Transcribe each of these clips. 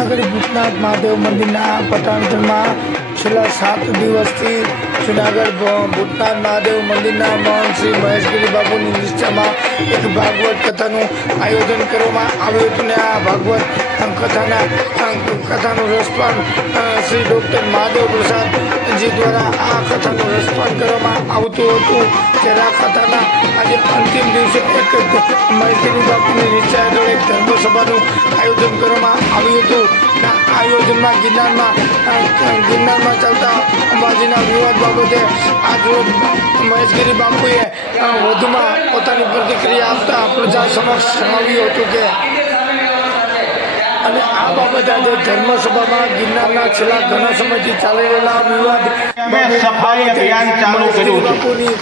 જૂનાગઢ ભૂતનાથ મહાદેવ મંદિરના પટાંગણમાં છેલ્લા 7 દિવસથી જૂનાગઢ ભૂતનાથ મહાદેવ મંદિરના મહંત શ્રી મહેશગીરી બાપુની નિષ્ઠામાં એક ભાગવત કથાનું આયોજન કરવામાં આવ્યું હતું. ને આ ભાગવત કથાનું રસપાન શ્રી ડૉક્ટર મહાદેવ પ્રસાદજી દ્વારા આ કથાનું રસપાન કરવામાં આવતું હતું. ત્યારે આ કથાના આજે અંતિમ દિવસે એક મહેશગીરી બાપુની નિષ્ઠા હેઠળ એક ધર્મસભાનું આયોજન કરવામાં આવ્યું હતું. આયોજનમાં ગિરનારમાં ચાલતા અંબાજીના વિવાદ બાબતે આજરોજ મહેશગીરી બાપુએ વધુમાં પોતાની પ્રતિક્રિયા આપતા પ્રજા સમક્ષ જણાવ્યું હતું કે અને આ બાબતે આજે ધર્મસભામાં ગિરનારના છેલ્લા ઘણા સમયથી ચાલી રહેલા વિવાદ સફાઈ અભિયાન ચાલુ કર્યું બાપુની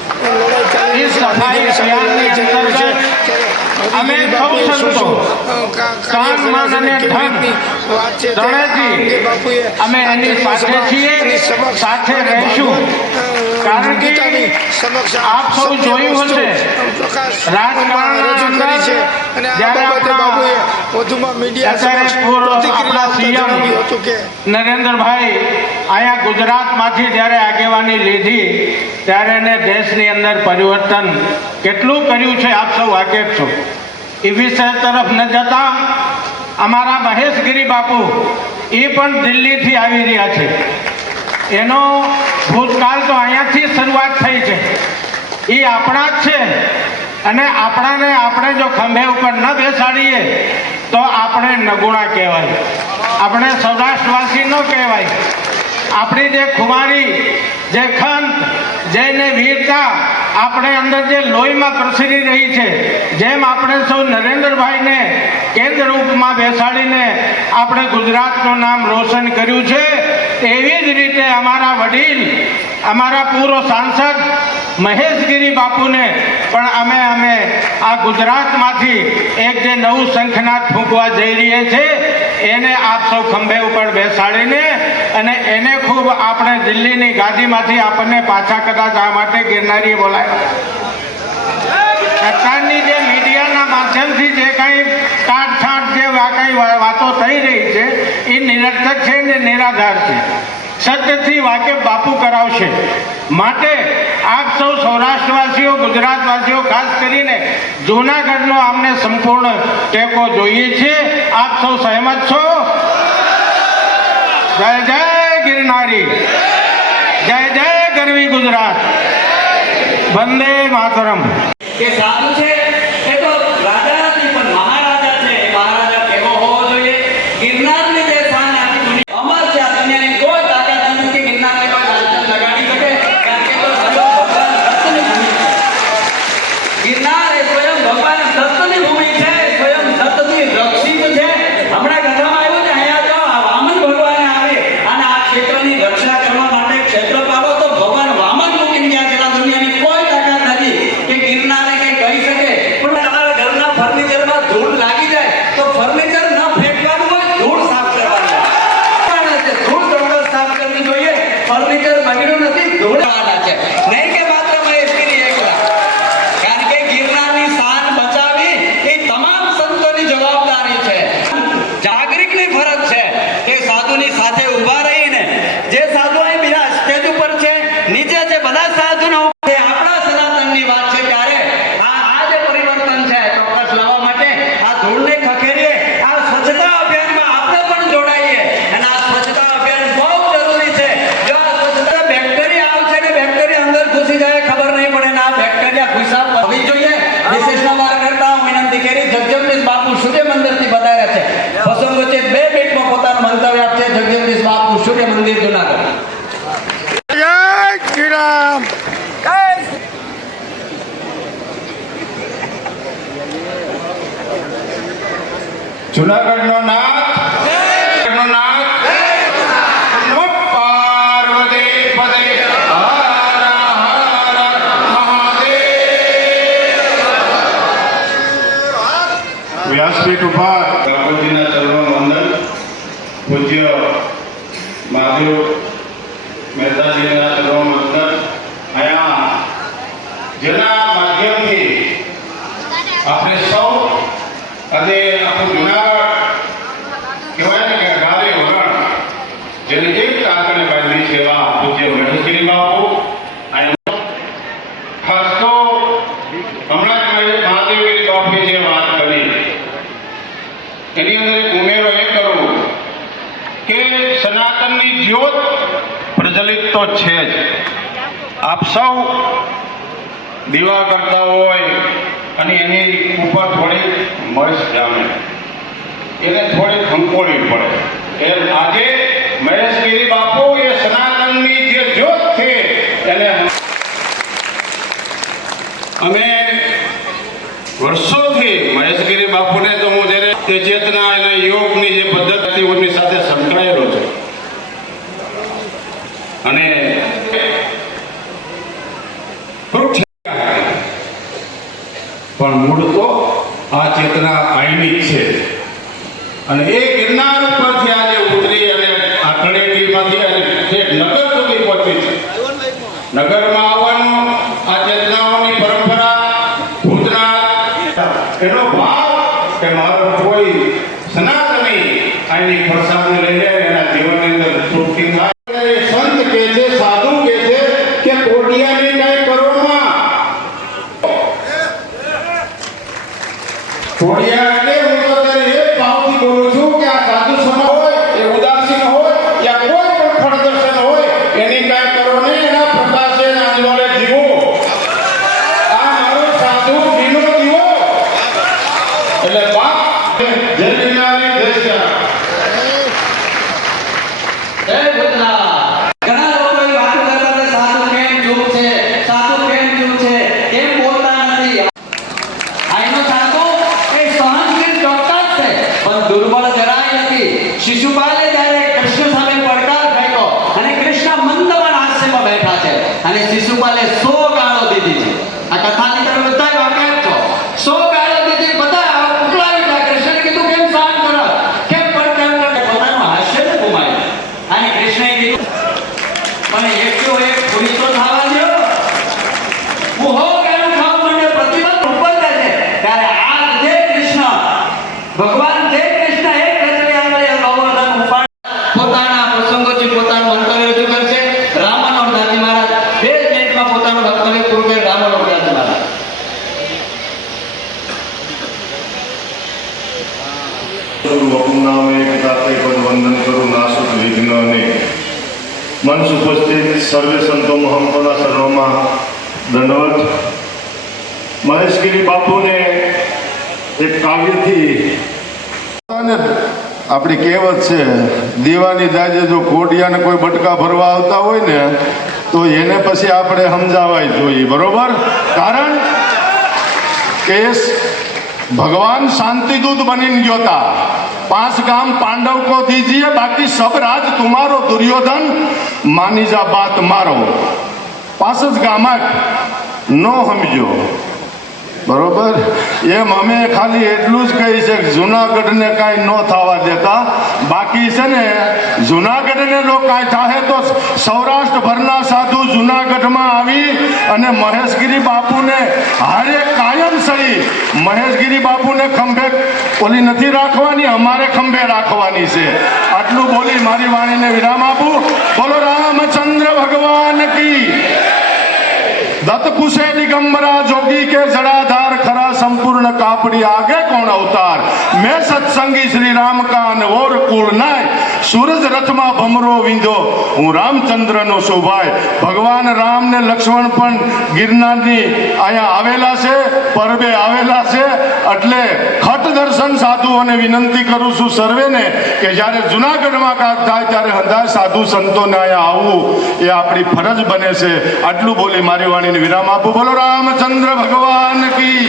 લડાઈ ચાલી છે. અમે સૌ સંતો કાનમાં અને ધનજી અમે એની સાથે છીએ, સાથે રહીશું. કારણ કે આપ સૌ જોયું હશે રાજકારણના નરેન્દ્રભાઈ અહીંયા ગુજરાતમાંથી જ્યારે આગેવાની લીધી ત્યારે એને દેશની અંદર પરિવર્તન કેટલું કર્યું છે આપ સૌ વાકેફ છો. એ વિષય તરફ ન જતા અમારા મહેશગીરી બાપુ એ પણ દિલ્હીથી આવી રહ્યા છે. એનો ભૂતકાળ તો અહીંયાથી શરૂઆત થઈ છે. એ આપણા જ છે અને આપણાને આપણે જો ખંભે ઉપર ન બેસાડીએ તો આપણે નગુણા કહેવાય, આપણે સૌરાષ્ટ્રવાસી ન કહેવાય. આપણી જે ખુમારી, જે ખંત, જેને વીરતા આપણે અંદર જે લોહીમાં પ્રસરી રહી છે, જેમ આપણે સૌ નરેન્દ્રભાઈને કેન્દ્ર રૂપમાં બેસાડીને આપણે ગુજરાતનું નામ રોશન કર્યું છે, એવી જ રીતે અમારા વડીલ, અમારા પૂર્વ સાંસદ મહેશગીરી બાપુને પણ અમે આ ગુજરાતમાંથી એક જે નવું શંખનાદ ફૂંકવા જઈ રહ્યા છે એને આપ સૌ ખંભે ઉપર બેસાડીને અને એને ખૂબ આપણે દિલ્હીની ગાદીમાંથી આપણને પાછા કદાચ આ માટે ગિરનારીએ બોલાવ્યા. અત્યારની જે મીડિયાના માધ્યમથી જે કાંઈ કાટછાંટ જે કાંઈ વાતો થઈ રહી છે એ નિરર્થક છે ને નિરાધાર છે. સત્યથી વાકેફ બાપુ કરાવશે. માટે આપ સૌ સૌરાષ્ટ્રવાસીઓ, ગુજરાતવાસીઓ, ખાસ કરીને જૂનાગઢનો અમને સંપૂર્ણ ટેકો જોઈએ છે. આપ સૌ સહેમત છો? જય જય ગિરનારી, જય જય ગરવી ગુજરાત, વંદે માતરમ. કે સાધુ છે એ તો રાજા નથી પણ મહારાજા છે. મહારાજા કેવો હોવો જોઈએ? ગિરનારની જે સ્થાન આખી દુનિયા અમર છે. આ દુનિયાની કોઈ તાકાત નથી કે ગિરનારને કોઈ લાલચ લગાડી શકે, કારણ કે તો સ્વયં ભગવાન દત્તની ભૂમિ છે. ગિરનાર એ સ્વયં ભગવાન દત્તની ભૂમિ છે, સ્વયં દત્તની રક્ષિત છે. હમણાં કથામાં આવ્યું છે અહીંયા તો વામન ભગવાન આવે અને આ ક્ષેત્રની રક્ષા કરવા માટે ક્ષેત્ર પાડો તો ભગવાન વામન મૂકીને ગયા છે. દુનિયાની કોઈ તાકાત નથી કે ગિરનારને કઈ કહી શકે. પણ તમારા ઘરના ફર્નિચરમાં ધૂળ લાગી જાય તો ફર્નિચર ન ફેંકવાનું હોય, ધૂળ સાફ કરવાની. ધૂળ દોડો સાફ કરવી જોઈએ. ફર્નિચર બગડ્યું નથી, ધૂળ આવવાના છે. નહીં કે માત્ર મહેશગીરી એકલા. કારણ કે ગિરનારની શાન બચાવવી એ તમામ સંતોની જવાબદારી છે. જાગરિકની ફરજ છે કે સાધુની સાથે ઊભા રહીને જે સાધુ અહીં બીજા સ્ટેજ ઉપર છે, નીચે છે, બધા સાધુનો આપણા સનાતનની વાત છે. ત્યારે આ જે પરિવર્તન છે ચોક્કસ લાવવા માટે આ ધૂળને ખખેરીએ. આ સ્વચ્છતા અભિયાનમાં આપણે પણ જોડાઈએ અને આ સ્વચ્છતા અભિયાન બહુ જરૂરી છે. જો આ સ્વચ્છતા બેક્ટેરિયા આવશે ને બેક્ટેરિયા અંદર ઘૂસી જાય, ખબર નહીં પડે ને આ બેક્ટેરિયા ઘૂસા હોવી જોઈએ. વિશેષનો વાર કરતા હું વિનંતી કરી જગદંબેશ બાપુ સૂર્ય મંદિરથી બતાવ્યા છે. પ્રસંગ વચ્ચે 2 મિનિટમાં પોતાનું મંતવ્ય આપશે. જગદંબેશ બાપુ સૂર્ય મંદિર જૂનાગઢ. જય શ્રી રામ. જૂનાગઢનો નાથ, નમો પાર્વતી પદે હર હર મહાદેવ. વ્યાસપીઠ ઉપર બાપુજીના ચરણો વંદન. પૂજ્ય મહાદેવ મહેતાજીના ચરણો વંદન. અહીંયા જેના માધ્યમથી આપણે સૌ અને આપણું જૂનાગઢ કહેવાય ને કે જેને એક કાકણે બાંધી છે એવા પૂજ્ય મહેશગીરી બાપુ. અને ખાસ તો હમણાં જ મહાદેવગીરી બાપુએ જે વાત કરી એની અંદર એક ઉમેરો એ કરું કે સનાતનની જ્યોત પ્રજ્વલિત તો છે જ. આપ સૌ દીવા કરતા હોય અને એની ઉપર થોડી મસ જામે, એને થોડી ખંકોળવી પડે. એમ આજે મહેશગીરી બાપુ એ સનાતનની જે જ્યોત છે એને અમે વર્ષોથી મહેશગીરી બાપુને તો હું જ્યારે તે ચેતના અને યોગની જે પદ્ધતિઓની સાથે સંકળાયેલો છે અને પણ મૂળ તો આ ચેતના આઈની જ છે. અને એ ગિરનાર ઉપરથી આજે ઉતરી અને આ તળેટીમાંથી અને ઠેઠ નગર સુધી પહોંચી છે. નગરમાં આવવાનું આ ચેતનાઓની પરંપરા ભૂતનાથ એનો ભાવ કે મારો કોઈ સનાતની આની પ્રસાદને લઈને એના જીવનની અંદર તૃપ્તિ થાય. એ સંત કહે છે, સાધુ કહે છે કે કોડિયાની કાંઈ કરોમાં કોડિયા એટલે હું તો ત્યારે એ ભાવથી બોલું છું કે આ સાધુ સમાજ હોય એ ઉદાસીન હોય યા કોઈ પણ ફળદર્શન હોય એની કાંઈ કરો નહીં, એના પ્રકાશે આંજવાળે જીવો. આ મારો સાધુ જીનો જીવો એટલે બાપ જય વિનાની દેશા. જય ભૂતનાથ. ઘણા લોકો એ વાતો કરતા હતા, સાધુ કેમ ચૂપ છે, સાધુ કેમ ચૂપ છે, કેમ બોલતા નથી. આનો સાધુ એ સહનશીલ ચોક્કસ છે પણ દુર્બળ જરાય નથી. શિશુપાલે જ્યારે કૃષ્ણ સામે પડકાર ફેંક્યો અને કૃષ્ણ મંદમન હાસ્યમાં બેઠા છે અને શિશુપાલે 100 ગાળો દીધી છે. આ કથાની તમે બધા વાકેફ છો. 100 ગાળો દીધી, બધા ઉકલાવી ગયા. કૃષ્ણને કીધું કેમ શાંત કરો, કેમ પડકાર કરો, પોતાનું હાસ્ય ન ગુમાવ્યું. અને કૃષ્ણએ કીધું મને એકસો એક પૂરી તો થવા દો. હું હો કેનું ખાવા માંડ્યો, પ્રતિબંધ ઉપર છે. ત્યારે આ જે કૃષ્ણ ભગવાન જે કૃષ્ણ એક રચને આંગળે ગોવર્ધન ઉપાડ પોતાના પ્રસંગોથી પોતાનું મંતવ્ય રજૂ કરશે. રામાનંદજી મહારાજ 2 મિનિટમાં પોતાનું વક્તવ્ય પૂરું કરે. રામાનંદજી મહારાજ નામે દાતે પદ વંદન કરું નાસુત વિઘ્ન અને મંચ ઉપસ્થિત સર્વે સંતો મહંતોના સર્વમાં દંડવત. મહેશગીરી બાપુને એક કાવ્યથી આપણી કહેવત છે, દીવાની દાજે જો કોડિયાને કોઈ બટકા ભરવા આવતા હોય ને તો એને પછી આપણે સમજાવાય જોઈએ, બરોબર? કારણ કે भगवान शांति दूत बनी गयो था. 5 गाम पांडव को दीजिए, बाकी सब राज तुम्हारो. दुर्योधन मानी जा बात मारो. 5 જ ગામ નો સમજો, બરોબર? એમ અમે ખાલી એટલું જ કહી છે કે જુનાગઢને કાંઈ ન થવા દેતા. બાકી છે ને જુનાગઢને જો કાંઈ થાય તો સૌરાષ્ટ્રભરના સાધુ જુનાગઢમાં આવી અને મહેશગીરી બાપુને હારે કાયમ સળી મહેશગીરી બાપુને ખંભે ઓલી નથી રાખવાની, અમારે ખંભે રાખવાની છે. આટલું બોલી મારી વાણીને વિરામ આપું. બોલો રામचंद्र भगवान की. दत्त कुशे दिगंबरा जोगी के जड़ाधार खरा संपूर्ण कापड़ी आगे कौन अवतार. मैं सत्संगी श्री राम का अनवोर कुल नाय. सूरज रथ में भमरो विंधो हूँ रामचंद्र नो शोभाय. भगवान राम ने लक्ष्मण पण गिरनाરની અહીંયા આવેલા છે, પરબે આવેલા છે. એટલે ખટ દર્શન સાધુઓને વિનંતી કરું છું સર્વેને કે જ્યારે જુનાગઢમાં કાંક થાય ત્યારે હંધાય સાધુ સંતોને અહીંયા આવવું એ આપણી ફરજ બને છે. આટલું બોલી મારી વાણીને વિરામ આપું. બોલો રામચંદ્ર ભગવાન કી.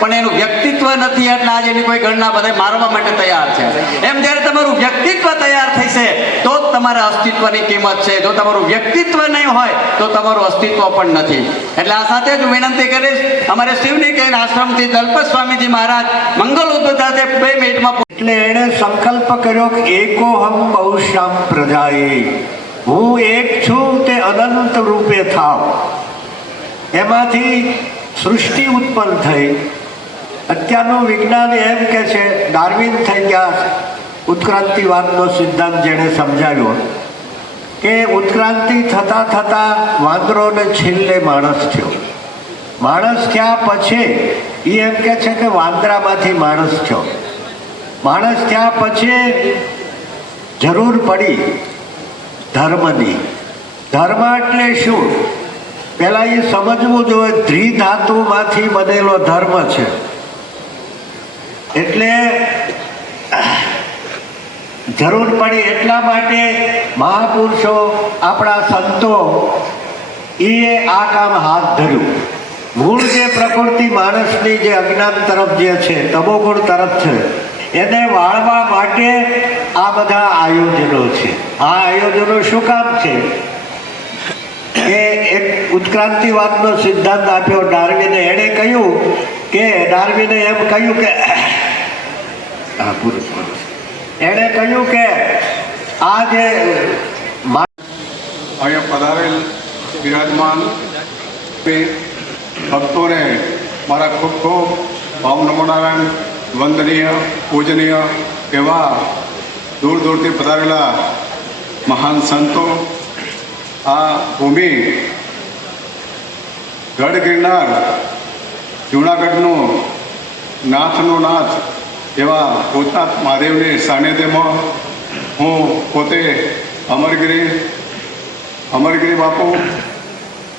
પણ એનું વ્યક્તિત્વ નથી એટલે આજે એની કોઈ ગણના બધા મારવા માટે તૈયાર છે. એમ જ્યારે તમારું વ્યક્તિત્વ તૈયાર થશે તો જ તમારા અસ્તિત્વની કિંમત છે. જો તમારું વ્યક્તિત્વ નહીં હોય તો તમારું અસ્તિત્વ પણ નથી. એટલે આ સાથે જ હું વિનંતી કરીશ અમારે શિવનિકેતન આશ્રમથી દલપત સ્વામીજી મહારાજ મંગલ ઉદ્ધવ સાથે 2 મિનિટમાં. એટલે એણે સંકલ્પ કર્યો કે એકો હમ બહુશ્યામ પ્રજાએ, હું એક છું તે અનંત રૂપે થાવ. એમાંથી સૃષ્ટિ ઉત્પન્ન થઈ. અત્યારનું વિજ્ઞાન એમ કે છે, ડાર્વિન થઈ ગયા, ઉત્ક્રાંતિવાદનો સિદ્ધાંત જેણે સમજાવ્યો કે ઉત્ક્રાંતિ થતાં થતાં વાંદરોને છેલ્લે માણસ થયો. માણસ થયા પછી એ એમ કહે છે કે વાંદરામાંથી માણસ થયો. માણસ થયા પછી જરૂર પડી ધર્મની. ધર્મ એટલે શું? પહેલાં એ સમજવું જોઈએ, દ્વિધાતુમાંથી બનેલો ધર્મ છે. એટલે જરૂર પડી એટલા માટે મહાપુરુષો, આપણા સંતો એ આ કામ હાથ ધર્યું. મૂળ જે પ્રકૃતિ માણસની જે અજ્ઞાન તરફ જે છે, તમોગુણ તરફ છે, એને વાળવા માટે આ બધા આયોજનો છે. આ આયોજનો શું કામ છે? એ એક ઉત્ક્રાંતિવાદનો સિદ્ધાંત આપ્યો ડાર્વિને. એણે કહ્યું કે ડાર્વિને એમ કહ્યું કે એણે કહ્યું કે આ જે અહીંયા પધારેલ બિરાજમાન ભક્તોને મારા ખૂબ ખૂબ ભાવ નમો નારાયણ, વંદનીય પૂજનીય એવા દૂર દૂરથી પધારેલા મહાન સંતો, આ ભૂમિ ગઢ ગિરનાર જૂનાગઢનું નાથનું નાથ એવા ભૂતનાથ મહાદેવની સાનિધ્યમાં હું પોતે અમરગીરી બાપુ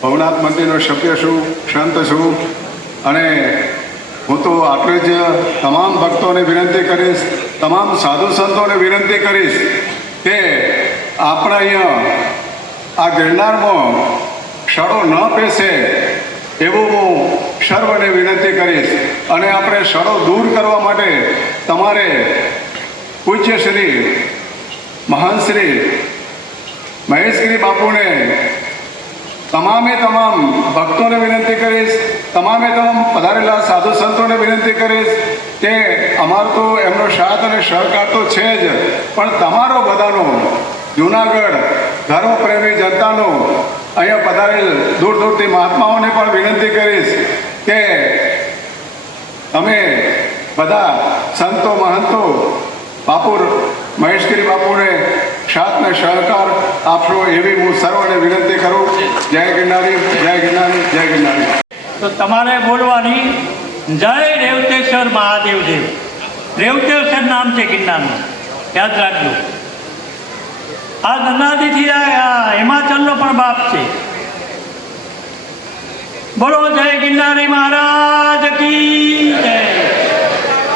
ભવનાથ મંદિરનો સભ્ય છું, સંત છું. અને હું તો આટલું જ તમામ ભક્તોને વિનંતી કરીશ, તમામ સાધુ સંતોને વિનંતી કરીશ કે આપણા અહીંયા આ ગિરનારમાં ક્ષળો ન પેસે એવું હું સર્વને વિનંતી કરીશ. અને આપણે ક્ષળો દૂર કરવા માટે તમારે પૂજ્ય શ્રી મહાન શ્રી મહેશગીરી બાપુને તમામે તમામ ભક્તોને વિનંતી કરીશ, તમામે તમામ પધારેલા સાધુ સંતોને વિનંતી કરીશ કે અમારો તો એમનો સાથ અને સહકાર તો છે જ, પણ તમારો બધાનો જૂનાગઢ ધર્મપ્રેમી જનતાનો અહીંયા પધારેલ દૂર દૂરથી મહાત્માઓને પણ વિનંતી કરીશ કે તમે બધા સંતો મહંતો બાપુ મહેશગીરી બાપુને સાથ ને સહકાર આપશો એવી હું સર્વને વિનંતી કરું. જય ગિરનારી, જય ગિરનારી, જય ગિરનારી. તો તમારે બોલવાની જય રેવતેશ્વર મહાદેવ દેવ. રેવતેશ્વર નામ છે ગિરનારનું, યાદ રાખજો. આ ગંગાજીથી આ હિમાચલનો પણ બાપ છે. બોલો જય ગિરનારી મહારાજ કી જય.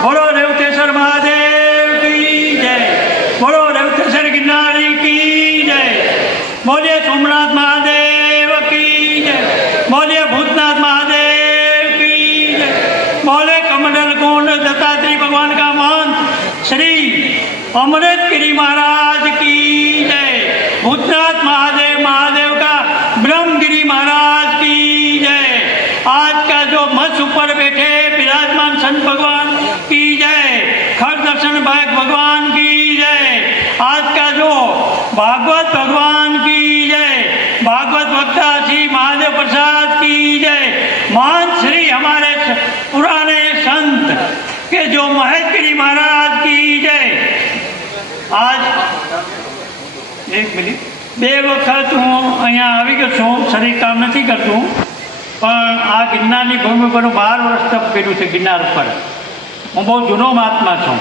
બોલો રેવતેશ્વર મહાદેવ કી જય. બોલો રેવતેશ્વર ગિરનારી કી જય. બોલીએ સોમનાથ મહાદેવ કી જય. બોલીએ ભૂતનાથ મહાદેવ કી जय। बोले कमंडल कुंड दत्तात्रेय भगवान का महंत श्री अमृतगिरी महाराज की जय। भूतनाथ महादेव महादेव का ब्रह्मगिरी महाराज की जय। आज का जो मंच ऊपर बैठे विराजमान संत भगवान की जय। खर दर्शन भाग भगवान की जय। आज का जो भागवत भगवान की जय। भागवत वक्ता श्री महादेव प्रसाद की जय। महान श्री हमारे पुराने संत के जो महेशगिरी महाराज की जय। आज एक मिनट બે વખત હું અહીંયા આવી ગયો છું, શરીર કામ નથી કરતું, પણ આ ગિરનારની ભૂમિ પર 12 વર્ષ તપ કર્યું છે ગિરનાર ઉપર. હું બહુ જૂનો મહાત્મા છું.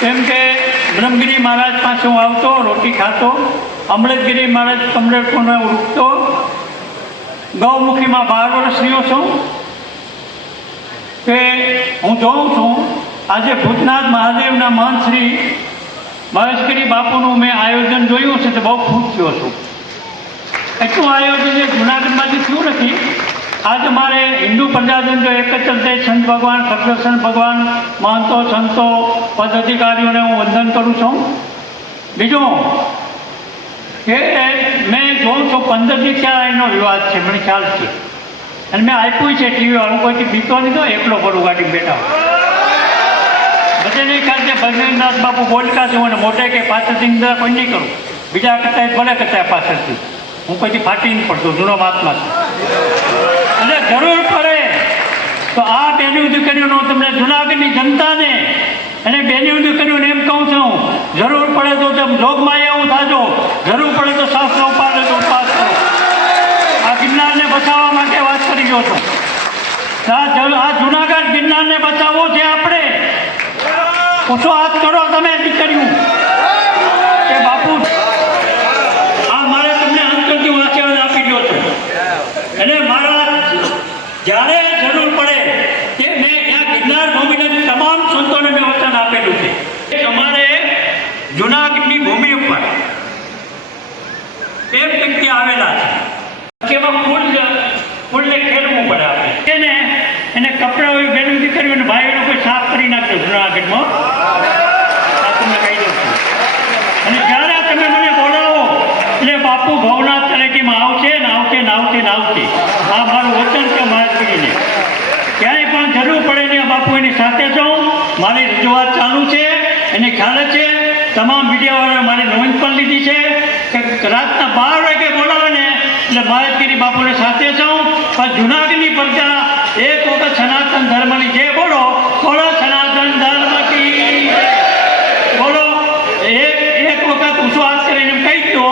કેમ કે બ્રહ્મગીરી મહારાજ પાસે હું આવતો, રોટી ખાતો, અમૃતગીરી મહારાજ કમરેડ કોને ઉઠતો, ગૌમુખીમાં 12 વર્ષ રહ્યો છું. કે હું જોઉં છું આજે ભૂતનાથ મહાદેવના મહંત શ્રી મહેશગીરી બાપુનું મેં આયોજન જોયું છે તો બહુ ખુશ થયો છું. એટલું આયોજન એ જૂનાગઢમાંથી થયું નથી. આજે મારે હિન્દુ પ્રજાજન જો એક જ ચલતે સંત ભગવાન ખરદર્શન ભગવાન મહંતો સંતો પદ અધિકારીઓને હું વંદન કરું છું. બીજું કે મેં જોઉં છું 15 દિવસે એનો વિવાદ છે, મને ખ્યાલ છે, અને મેં આપ્યું છે ટીવી વાળું, કોઈથી બીતો નહીં, તો એકલો પડું ગાડી બેઠા બધે નહીં ખ્યાલ છે. ભજનનાથ બાપુ બોલતા છું અને મોટે કે પાછળથી નિંદા કોઈ નહીં કરું, બીજા કરતા ભલે કરતા પાછળથી હું કોઈથી ફાટી નહીં પડતો, જૂનો મહાત્મા છું. અને જરૂર પડે તો આ બેની દીકરીઓનો તમને જૂનાગઢની જનતાને અને બેની દીકરીઓને એમ કહું છું, જરૂર પડે તો તમે જોગમાં એવું થાજો, જરૂર પડે તો શાસ્ત્ર ઉપાડે તો ઉપવાસ કરો. આ ગિરનારને બચાવવા માટે વાત કરી ગયો છું. આ જુનાગઢ ગિરનારને બચાવવો છે આપણે. પૂછો હાથ કરો તમે દીકરીઓ કે બાપુ આ મારે તમને અંતરથી આશીર્વાદ આપી ગયો છું. અને મારા જ્યારે જરૂર પડે તે મેં ત્યાં ગિરનાર ભૂમિને તમામ સંતોને મેં વચન આપેલું છે. અમારે જુનાગઢની ભૂમિ ઉપર એક વ્યક્તિ આવેલા છે, એમાં ફૂલને ખેડવું પડે આપણે એને કપડાઓ બેનું દીકરીઓને ભાઈઓને કોઈ સાફ કરી નાખ્યો જુનાગઢમાં. આ તમને કહી દઉં છું. અને જ્યારે તમે મને બોલાવો એટલે બાપુ ભવનાથ તળેટીમાં આવશે ને આવશે ને આવશે ને આવશે. આ મારું વચન છે મારા પીડીને. ક્યાંય પણ જરૂર પડે ને બાપુ એની સાથે જાઉં. મારી રજૂઆત ચાલુ છે, એને ખ્યાલ છે. તમામ મીડિયાવાળાએ મારી નોંધ પણ લીધી છે કે રાતના 12 વાગે બોલાવે ને એટલે મારે પીડી બાપુને સાથે જાઉં. પણ જુનાગઢની પ્રજા એક વખત સનાતન ધર્મની જે બોલો બોલો સનાતન ધર્મ કી બોલો. એક વખત વિશ્વાસ કરીને એમ કહી દો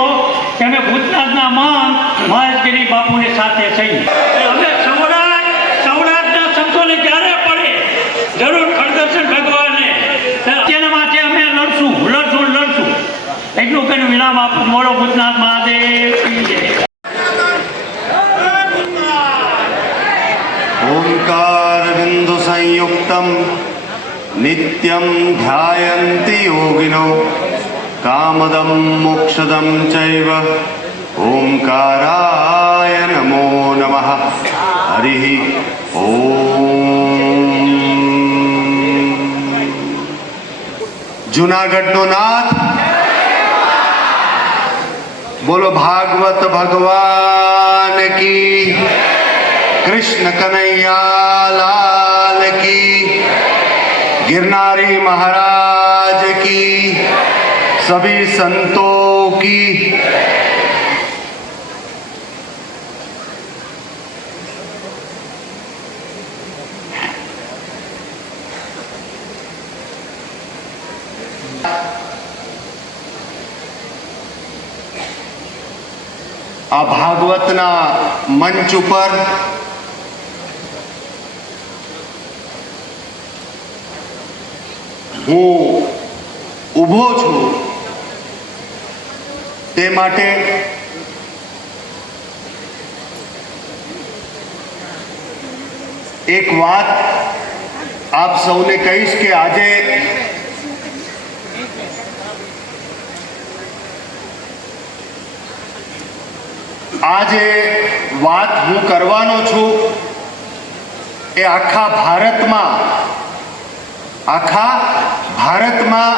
કે અમે ભૂતનાથના મહંત મહેશગીરી બાપુની સાથે થઈ. અમે સૌરાષ્ટ્રના સંતોને ક્યારે પડે જરૂર ખડદર્શન ભગવાનને તેના માટે અમે લડશું. એટલું કઈ વિરામ આપું. બોલો ભૂતનાથ મહાદેવ કી જય. ओंकार बिंदु संयुक्तम नित्यं ध्यायन्ति योगिनो कामदं मोक्षदं चैव ओंकाराय नमो नमः. हरि ओम. जूनागढ़ नाथ बोलो भागवत भगवान की, कृष्ण कन्हैया लाल की, गिरनारी महाराज की, सभी संतों की. આ ભાગવતના મંચ ઉપર હું ઊભો છું તે માટે એક વાત આપ સૌને કહીશ કે આજે આજે વાત હું કરવાનો છું એ આખા ભારતમાં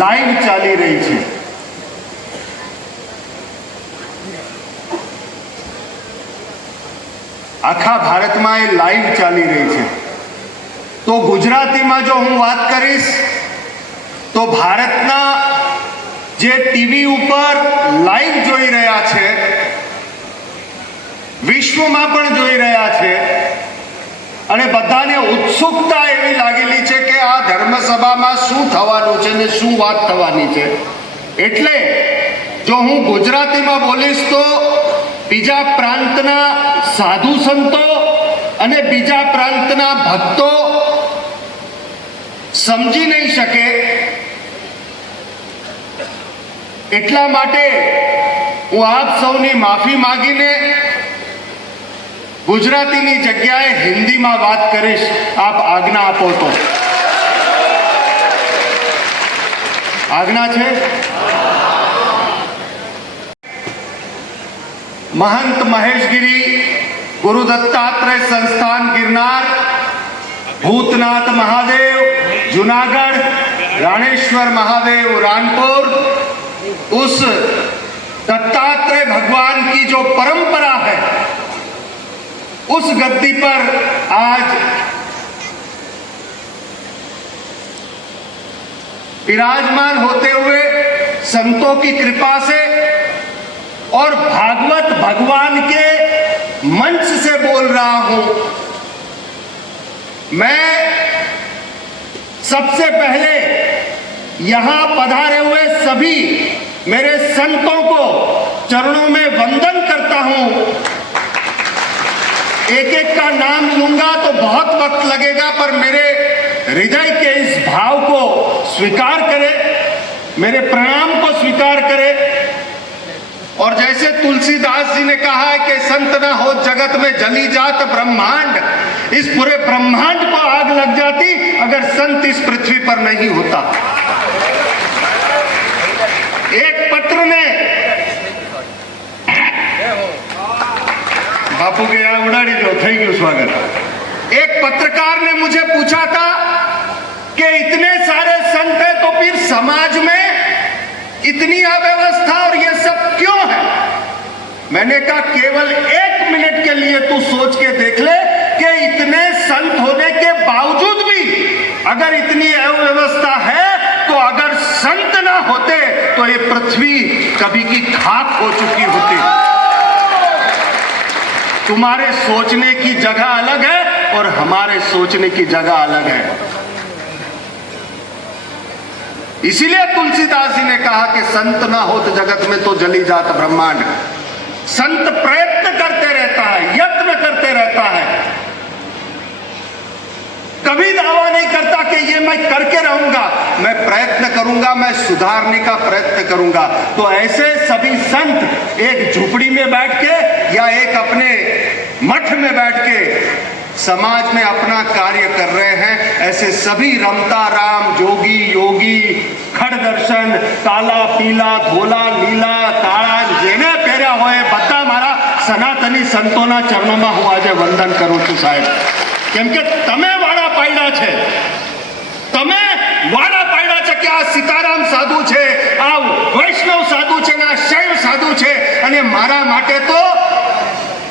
લાઈવ ચાલી રહી છે. આખા ભારતમાં એ લાઈવ ચાલી રહી છે. તો ગુજરાતીમાં જો હું વાત કરીશ તો ભારતના જે ટીવી ઉપર લાઈવ જોઈ રહ્યા છે, વિશ્વમાં પણ જોઈ રહ્યા છે, અને બધાને ઉત્સુકતા એવી લાગેલી છે કે આ ધર્મસભામાં શું થવાનું છે ને શું વાત થવાની છે. એટલે જો હું ગુજરાતીમાં બોલીશ તો બીજા પ્રાંતના સાધુ સંતો અને બીજા પ્રાંતના ભક્તો સમજી નહીં શકે. એટલા માટે હું આપ સૌની માફી માંગીને ગુજરાતીની જગ્યાએ હિન્દીમાં વાત કરીશ. આપ આજ્ઞા આપો તો. આજ્ઞા છે. महंत महेशगिरी गुरु दत्तात्रेय संस्थान गिरनार, भूतनाथ महादेव जूनागढ़, राणेश्वर महादेव रानपुर, उस दत्तात्रेय भगवान की जो परंपरा है उस गद्दी पर आज विराजमान होते हुए संतों की कृपा से और भागवत भगवान के मंच से बोल रहा हूं. मैं सबसे पहले यहाँ पधारे हुए सभी मेरे संतों को चरणों में वंदन करता हूँ। एक एक का नाम लूंगा तो बहुत वक्त लगेगा, पर मेरे हृदय के इस भाव को स्वीकार करें, मेरे प्रणाम को स्वीकार करें। और जैसे तुलसीदास जी ने कहा है कि संत न हो जगत में जली जात ब्रह्मांड, इस पूरे ब्रह्मांड को आग लग जाती अगर संत इस पृथ्वी पर नहीं होता। एक पत्र ने बापू के यहाँ उड़ाड़ी दो, थैंक यू, स्वागत। एक पत्रकार ने मुझे पूछा था कि इतने सारे संत हैं तो फिर समाज में इतनी अव्यवस्था और ये सब क्यों है? मैंने कहा केवल 1 मिनट के लिए तू सोच के देख ले कि इतने संत होने के बावजूद भी अगर इतनी अव्यवस्था है तो अगर संत ना होते तो ये पृथ्वी कभी की खाक हो चुकी होती। तुम्हारे सोचने की जगह अलग है और हमारे सोचने की जगह अलग है। इसीलिए तुलसीदास जी ने कहा कि संत ना हो तो जगत में तो जली जात ब्रह्मांड। संत प्रयत्न करते रहता है, यत्न करते रहता है, कभी दावा नहीं करता कि ये मैं करके रहूंगा, मैं प्रयत्न करूंगा, मैं सुधारने का प्रयत्न करूंगा। तो ऐसे सभी संत एक झुपड़ी में बैठ के या एक अपने मठ में बैठ के समाज में अपना कार्य कर रहे हैं। ऐसे सभी रमता राम, जोगी, योगी, खड़ दर्शन, काला पीला धोला नीला काला जेने પહેર્યા હોય બધા મારા સનાતની સંતોના ચરણોમાં હું આજે વંદન કરું છું સાહેબ, કેમ કે તમે વાડા પાડ્યા છે, તમે વાડા પાડ્યા છે કે આ સીતારામ સાધુ છે, આ વૈષ્ણવ સાધુ છે ને આ શૈવ સાધુ છે, અને મારા માટે તો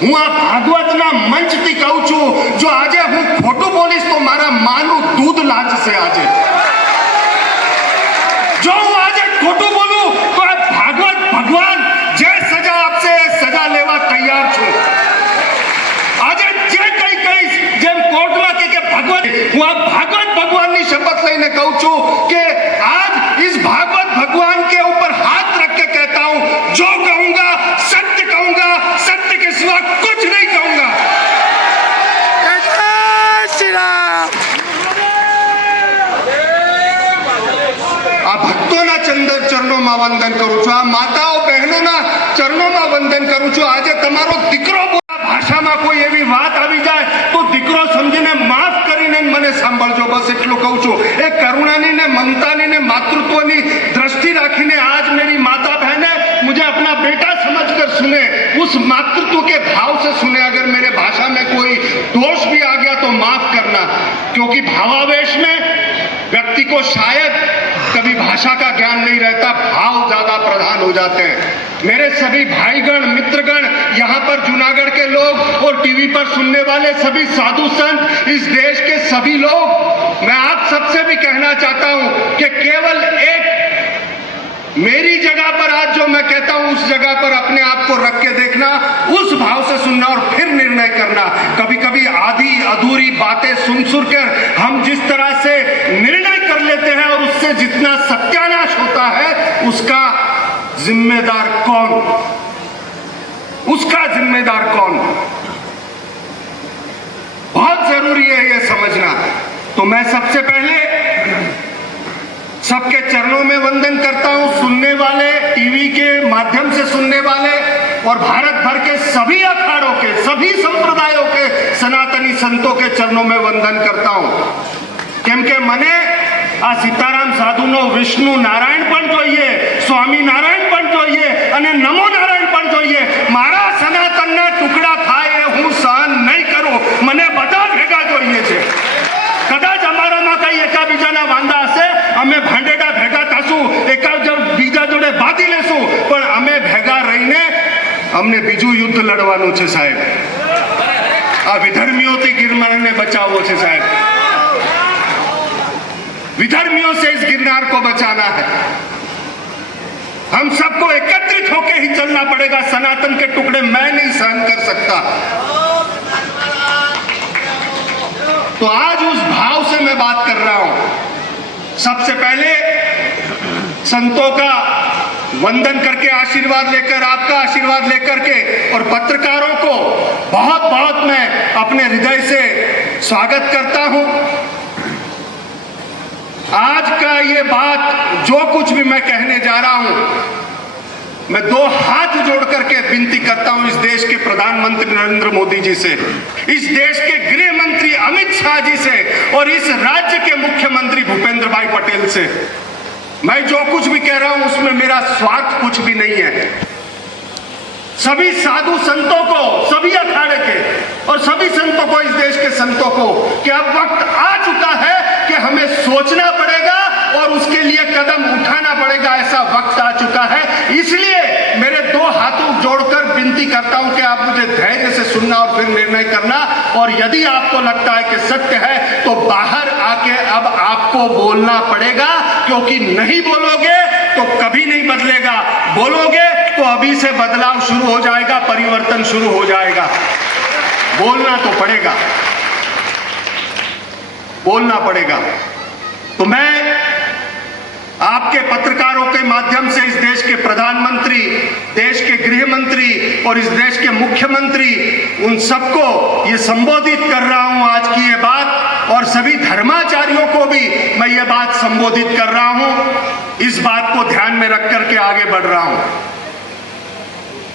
હું આ ભાગવતના મંચથી કહું છું, જો આજે હું ખોટું બોલીશ તો મારા માનું દૂધ લાગશે આજે। જો હું આજે ખોટું બોલું તો આ ભાગવત ભગવાન જે સજા આપશે એ સજા લેવા તૈયાર છું। આજે જે કંઈ કહીશ, જેમ કોર્ટમાં કે ભગવત, હું આ ભાગવત ભગવાનની શપથ લઈને કહું છું કે आज इस भागवत भगवान के ऊपर हाथ रख के कहता हूं, जो कहूंगा सत्य कहूंगा, सत्य के सिवा कुछ नहीं कहूंगा। આ ભક્તોના ચરણોમાં વંદન કરું છું, આ માતાઓ બહેનોના ચરણોમાં વંદન કરું છું। આજે તમારો દીકરો ભાષામાં કોઈ એવી વાત આવી જાય તો દીકરો સમજીને માફ કરીને મને સાંભળજો, બસ એટલું કહું છું। એ કરુણાની ને મમતાની ને मातृत्वनी दृष्टि राखीने आज मेरी माता बहने मुझे अपना बेटा समझकर सुने, उस मातृत्व के भाव से सुने। अगर मेरे भाषा में कोई दोष भी आ गया तो माफ करना, क्योंकि भावावेश में व्यक्ति को शायद कभी भाषा का ज्ञान नहीं रहता, भाव ज्यादा प्रधान हो जाते हैं। मेरे सभी भाईगण, मित्रगण, यहाँ पर जूनागढ़ के लोग और टीवी पर सुनने वाले सभी साधु संत, इस देश के सभी लोग, मैं आप सबसे भी कहना चाहता हूं कि केवल एक मेरी जगह पर आज जो मैं कहता हूं उस जगह पर अपने आप को रख के देखना, उस भाव से सुनना और फिर निर्णय करना। कभी कभी आधी अधूरी बातें सुन कर हम जिस तरह से निर्णय कर लेते हैं और उससे जितना सत्यानाश होता है उसका जिम्मेदार कौन, उसका जिम्मेदार कौन, बहुत जरूरी है ये समझना। तो मैं सबसे पहले सबके चरणों में वंदन करता हूं, सुनने वाले, टीवी के माध्यम से सुनने वाले और भारत भर के सभी अखाड़ों के, सभी संप्रदायों के सनातनी संतों के चरणों में वंदन करता हूं। केम के मने आ सीताराम साधुनो विष्णु नारायण पण जोईए, स्वामी नारायण पण जोईए अने नमो नारायण पण जोईए। मारा सनातनना टुकड़ा थाय ए हूँ सहन नहीं करूं, मने बधा भेगा जोईए छे। कदाच अमारामां कई एकाबीजाना वांदा हशे, अमे भांडेडा भेगा थशुं, एकाबीजा जोडे बांधी लेशुं, पण अमे भेगा रहीने अमने बीजुं युद्ध लड़वानुं छे साहेब। आ विधर्मीओथी गिरनारने बचाववो छे साहेब, विधर्मियों से इस गिरनार को बचाना है। हम सबको एकत्रित होकर ही चलना पड़ेगा। सनातन के टुकड़े मैं नहीं सहन कर सकता। तो आज उस भाव से मैं बात कर रहा हूं सबसे पहले संतों का वंदन करके आशीर्वाद लेकर, आपका आशीर्वाद लेकर के, और पत्रकारों को बहुत बहुत मैं अपने हृदय से स्वागत करता हूं। आज का ये बात जो कुछ भी मैं कहने जा रहा हूं, मैं दो हाथ जोड़ करके विनती करता हूं इस देश के प्रधानमंत्री नरेंद्र मोदी जी से, इस देश के गृह मंत्री अमित शाह जी से और इस राज्य के मुख्यमंत्री भूपेंद्र भाई पटेल से। मैं जो कुछ भी कह रहा हूं उसमें मेरा स्वार्थ कुछ भी नहीं है। सभी साधु संतों को, सभी अखाड़े के और सभी संतों को, इस देश के संतों को, कि अब वक्त आ चुका है कि हमें सोचना पड़ेगा और उसके लिए कदम उठाना पड़ेगा। ऐसा वक्त आ चुका है। इसलिए मेरे दो हाथों जोड़कर विनती करता हूं कि आप मुझे धैर्य से सुनना और फिर निर्णय करना। और यदि आपको लगता है कि सत्य है तो बाहर आके अब आपको बोलना पड़ेगा, क्योंकि नहीं बोलोगे तो कभी नहीं बदलेगा, बोलोगे तो अभी से बदलाव शुरू हो जाएगा, परिवर्तन शुरू हो जाएगा। बोलना तो पड़ेगा, बोलना पड़ेगा। तो मैं आपके पत्रकारों के माध्यम से इस देश के प्रधानमंत्री, देश के गृह मंत्री और इस देश के मुख्यमंत्री, उन सबको ये संबोधित कर रहा हूं आज की ये बात, और सभी धर्माचार्यों को भी मैं ये बात संबोधित कर रहा हूं। इस बात को ध्यान में रख करके आगे बढ़ रहा हूं।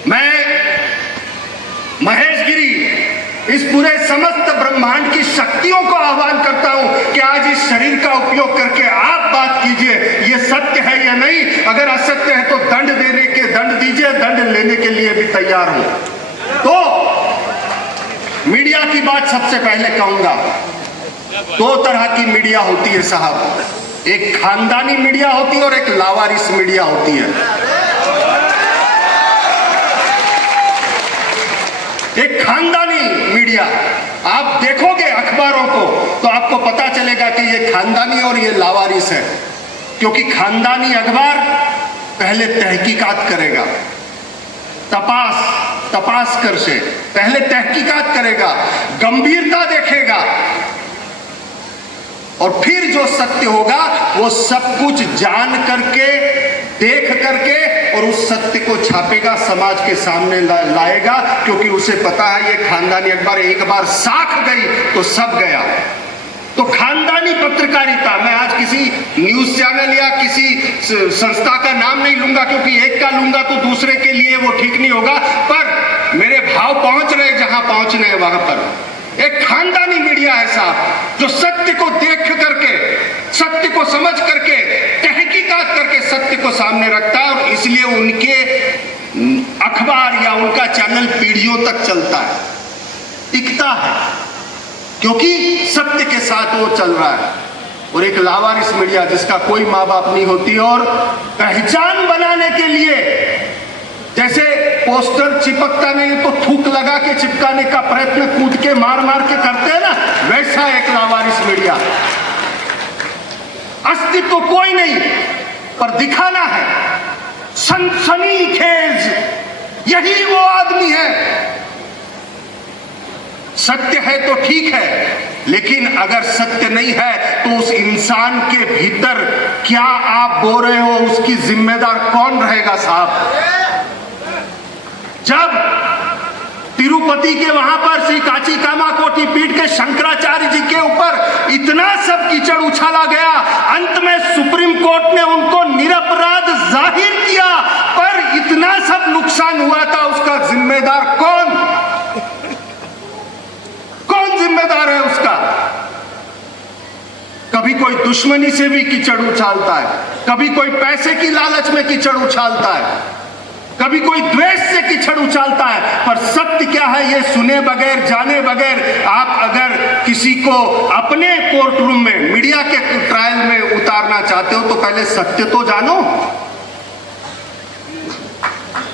मैं महेश गिरी, इस पूरे समस्त ब्रह्मांड की शक्तियों को आह्वान करता हूं कि आज इस शरीर का उपयोग करके आप बात कीजिए, ये सत्य है या नहीं। अगर असत्य है तो दंड दीजिए, दंड लेने के लिए भी तैयार हूं। तो मीडिया की बात सबसे पहले कहूंगा। दो तरह की मीडिया होती है साहब, एक खानदानी मीडिया होती है और एक लावारिस मीडिया होती है। एक खानदानी मीडिया, आप देखोगे अखबारों को तो आपको पता चलेगा कि ये खानदानी और ये लावारिस है। क्योंकि खानदानी अखबार पहले तहकीकात करेगा, तपास कर से पहले तहकीकात करेगा, गंभीरता देखेगा, और फिर जो सत्य होगा वो सब कुछ जान करके, देख करके, और उस सत्य को छापेगा, समाज के सामने लाएगा। क्योंकि उसे पता है ये खानदानी अखबार एक बार साख गई तो सब गया। तो खानदानी पत्रकारिता, मैं आज किसी न्यूज चैनल या किसी संस्था का नाम नहीं लूंगा, क्योंकि एक का लूंगा तो दूसरे के लिए वो ठीक नहीं होगा, पर मेरे भाव पहुंच रहे जहां पहुंचने हैं वहां पर। एक खानदानी मीडिया है साहब, जो सत्य को देख करके, सत्य को समझ करके, तहकीकात करके सत्य को सामने रखता है, और इसलिए उनके अखबार या उनका चैनल पीढ़ियों तक चलता है, टिकता है, क्योंकि सत्य के साथ वो चल रहा है। और एक लावारिस मीडिया जिसका कोई माँ बाप नहीं होती, और पहचान बनाने के लिए जैसे पोस्टर चिपकता नहीं तो थूक लगा के चिपकाने का प्रयत्न कूद के मार के करते हैं ना, वैसा एक लावारिस मीडिया। अस्तित्व तो कोई नहीं, पर दिखाना है, सनसनीखेज, यही वो आदमी है। सत्य है तो ठीक है, लेकिन अगर सत्य नहीं है तो उस इंसान के भीतर क्या आप बो रहे हो, उसकी जिम्मेदार कौन रहेगा साहब। जब तिरुपति के वहां पर श्री काची कामाकोटी पीठ के शंकराचार्य जी के ऊपर इतना सब कीचड़ उछाला गया, अंत में सुप्रीम कोर्ट ने उनको निरपराध जाहिर किया, पर इतना सब नुकसान हुआ था, उसका जिम्मेदार कौन जिम्मेदार है उसका। कभी कोई दुश्मनी से भी कीचड़ उछालता है, कभी कोई पैसे की लालच में कीचड़ उछालता है, कभी कोई द्वेष से कीचड़ उछालता है, पर सत्य क्या है ये सुने बगैर, जाने बगैर आप अगर किसी को अपने कोर्ट रूम में, मीडिया के ट्रायल में उतारना चाहते हो तो पहले सत्य तो जानो।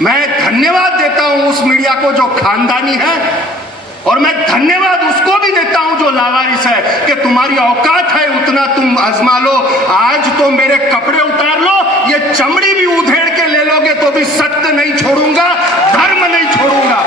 मैं धन्यवाद देता हूं उस मीडिया को जो खानदानी है, और मैं धन्यवाद उसको भी देता हूं जो लावारिस है, कि तुम्हारी औकात है उतना तुम आजमा लो। आज तो मेरे कपड़े उतार लो, ये चमड़ी भी उधेड़ के ले लोगे तो भी सत्य नहीं छोड़ूंगा, धर्म नहीं छोड़ूंगा।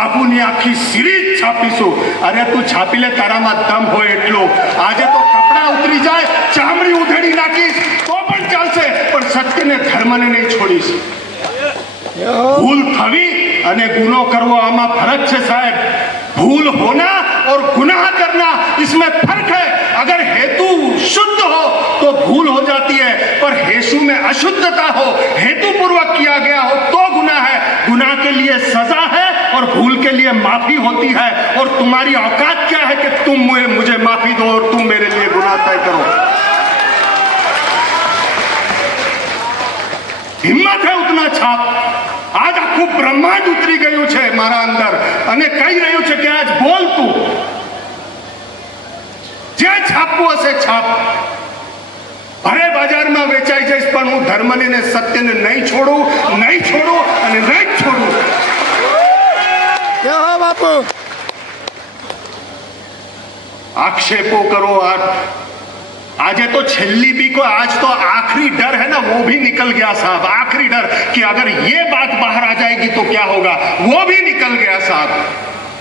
બાપુની આખી સિરીઝ છાપીશું. અરે તું છાપી લે, તારામાં દમ હોય એટલો. આજે તો કપડા ઉતરી જાય, ચામડી ઉધેડી નાખીશ તો પણ ચાલશે, પણ સત્યને ધર્મને નહીં છોડીશ. भूल थवी अने गुनो करवो आमा फर्क है साहब. भूल होना और गुनाह करना इसमें फर्क है. अगर हेतु शुद्ध हो तो भूल हो जाती है, पर हेतु में अशुद्धता हो, हेतु पूर्वक किया गया हो तो गुनाह है. गुनाह के लिए सजा है और भूल के लिए माफी होती है. और तुम्हारी औकात क्या है कि तुम मुझे माफी दो और तुम मेरे लिए गुनाह तय करो. हिम्मत है उतना छाप. आज आखू ब्रह्मांड उतरी गયું છે મારા અંદર અને કહી રહ્યું છે કે આજ બોલ તું જે છાપવું હશે છાપ. ભલે બજારમાં વેચાઈ જઈશ, પણ હું ધર્મને ને સત્યને નહીં છોડું અને નહીં છોડું. જય હો બાપુ. आक्षेपों करो. आज तो छेल्ली भी को, आज तो आखिरी डर है ना, वो भी निकल गया साहब. आखिरी डर कि अगर ये बात बाहर आ जाएगी तो क्या होगा, वो भी निकल गया साहब.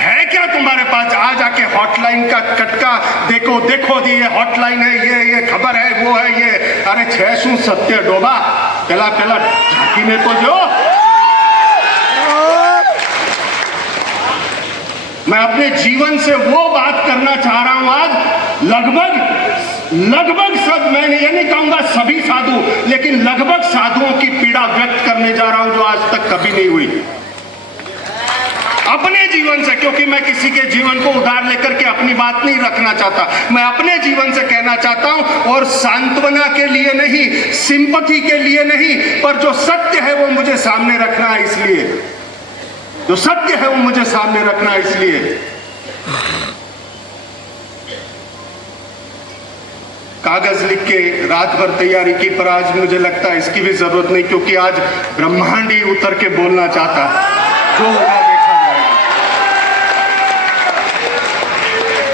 है क्या तुम्हारे पास? आज आके हॉटलाइन का कटका देखो, देखो जी ये हॉटलाइन है, ये खबर है, वो है ये. अरे छह शू सत्य डोबा, पहला झांकीने तो जो. मैं अपने जीवन से वो बात करना चाह रहा हूं आज. लगभग सब, मैं ये नहीं कहूंगा सभी साधु, लेकिन लगभग साधुओं की पीड़ा व्यक्त करने जा रहा हूं जो आज तक कभी नहीं हुई अपने जीवन से. क्योंकि मैं किसी के जीवन को उधार लेकर के अपनी बात नहीं रखना चाहता. मैं अपने जीवन से कहना चाहता हूं, और सांत्वना के लिए नहीं, सिंपथी के लिए नहीं, पर जो सत्य है वो मुझे सामने रखना है. इसलिए जो सत्य है वो मुझे सामने रखना है. इसलिए कागज लिख के रात भर तैयारी की, पर आज मुझे लगता है इसकी भी जरूरत नहीं, क्योंकि आज ब्रह्मांड ही उतर के बोलना चाहता है. जो होगा देखा जाएगा,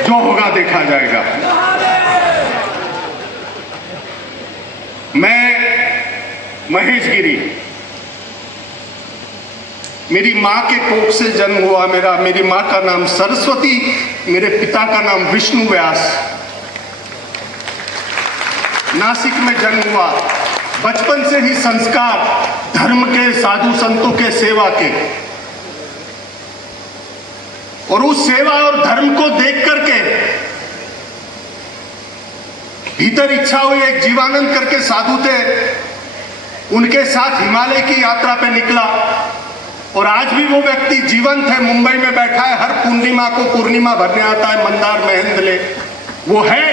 जो होगा देखा जाएगा. मैं महेश गिरी, मेरी माँ के कोख से जन्म हुआ मेरी माँ का नाम सरस्वती, मेरे पिता का नाम विष्णु व्यास. नासिक में जन्म हुआ. बचपन से ही संस्कार धर्म के, साधु संतों के, सेवा के, और उस सेवा और धर्म को देख करके भीतर इच्छा हुई. एक जीवानंद करके साधु थे, उनके साथ हिमालय की यात्रा पे निकला. और आज भी वो व्यक्ति जीवंत है, मुंबई में बैठा है. हर पूर्णिमा को पूर्णिमा भरने आता है मंदार महेंद्रले. वो है,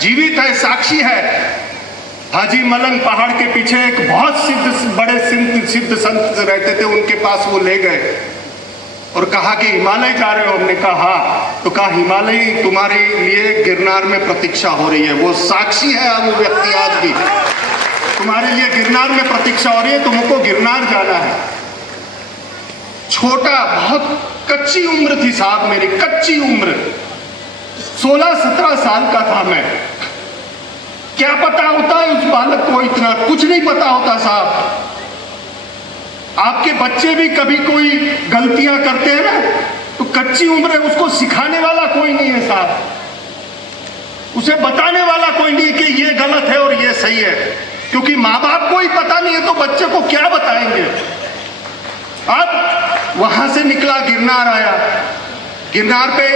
जीवित है, साक्षी है. हाजी मलंग पहाड़ के पीछे एक बहुत बड़े सिद्ध संत रहते थे, उनके पास वो ले गए और कहा कि हिमालय जा रहे हो. हमने कहा हाँ. तो कहा हिमालय तुम्हारे लिए गिरनार में प्रतीक्षा हो रही है. वो साक्षी है वो व्यक्ति, आज भी तुम्हारे लिए गिरनार में प्रतीक्षा हो रही है, तुमको गिरनार जाना है. छोटा, बहुत कच्ची उम्र थी साहब मेरी, कच्ची उम्र. 16-17 साल का था मैं. क्या पता होता है उस बालक को, इतना कुछ नहीं पता होता साहब. आपके बच्चे भी कभी कोई गलतियां करते हैं ना, तो कच्ची उम्र है, उसको सिखाने वाला कोई नहीं है साहब, उसे बताने वाला कोई नहीं कि ये गलत है और ये सही है. क्योंकि माँ बाप को ही पता नहीं है तो बच्चे को क्या बताएंगे. अब वहां से निकला, गिरनार आया. गिरनार पे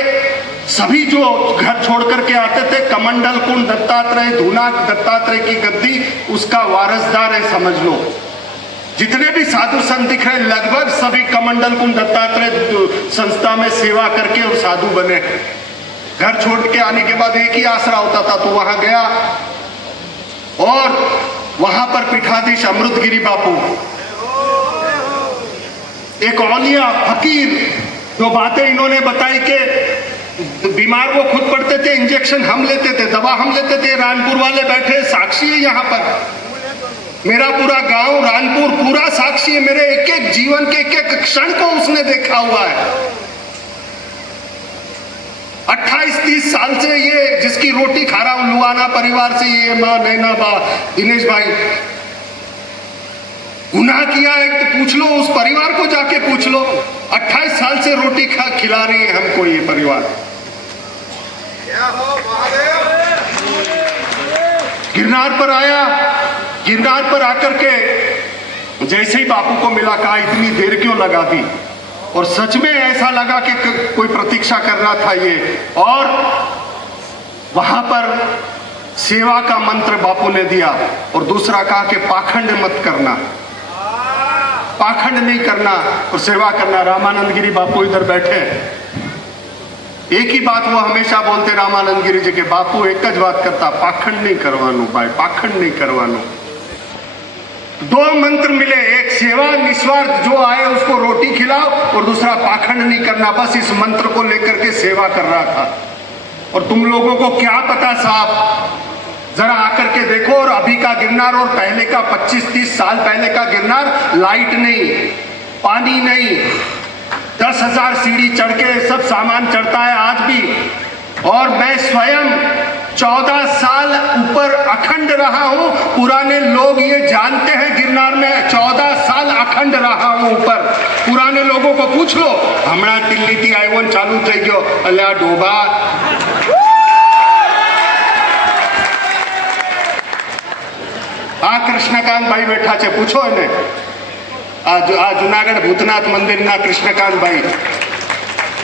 सभी जो घर छोड़ करके आते थे, कमंडल कुंड दत्तात्रेय, धूनाक दत्तात्रेय की गद्दी, उसका वारसदार है समझ लो. जितने भी साधु संत दिख रहे लगभग सभी कमंडल कुंड दत्तात्रेय संस्था में सेवा करके और साधु बने. घर छोड़ के आने के बाद एक ही आसरा होता था, तो वहां गया और वहां पर पीठाधीश अमृतगिरी बापू, एक औलिया फकीर, जो बातें इन्होंने बताई कि बीमार वो खुद पड़ते थे, इंजेक्शन हम लेते थे, दवा हम लेते थे. रानपुर वाले बैठे साक्षी है यहाँ पर. मेरा पूरा गांव रानपुर पूरा साक्षी है. मेरे एक एक जीवन के एक एक क्षण को उसने देखा हुआ है. 28-30 साल से ये जिसकी रोटी खा रहा हूं, लुआना परिवार से, ये माँ नैना बा, दिनेश भाई, गुनाह किया है तो पूछ लो, उस परिवार को जाके पूछ लो. 28 साल से रोटी खिला रही है हमको ये परिवार। गिरनार पर आया, गिरनार पर आकर के जैसे ही बापू को मिला, कहा इतनी देर क्यों लगा दी, और सच में ऐसा लगा कि कोई प्रतीक्षा कर रहा था ये। और वहां पर सेवा का मंत्र बापू ने दिया, और दूसरा कहा कि पाखंड मत करना, पाखंड नहीं करना और सेवा करना। रामानंद गिरी बापू इधर बैठे, एक ही बात वो हमेशा बोलते रामानंद गिरी जी के, बापू एक ज बात करता, पाखंड नहीं करवानो भाई, पाखंड नहीं करवानो। दो मंत्र मिले, एक सेवा निस्वार्थ, जो आए उसको रोटी खिलाओ, और दूसरा पाखंड नहीं करना। बस इस मंत्र को लेकर के सेवा कर रहा था। और तुम लोगों को क्या पता साहब, जरा आकर के देखो, और अभी का गिरनार और पहले का 25-30 साल पहले का गिरनार, लाइट नहीं, पानी नहीं, 10,000 सीढ़ी चढ़ के सब सामान चढ़ता है आज भी। और मैं स्वयं 14 साल ऊपर अखंड रहा हूं, पुराने लोग ये जानते हैं, गिरनार में 14 साल अखंड रहा हूं ऊपर। पुराने लोगों को पूछ लो, हमारा दिल्ली थी आईवन चालू થઈ ગયો, અલ્યા ડોબા। આ કૃષ્ણકાંત ભાઈ બેઠા છે, પૂછો એને, આ જુનાગढ़ भूतनाथ मंदिर ना कृष्णकांत भाई,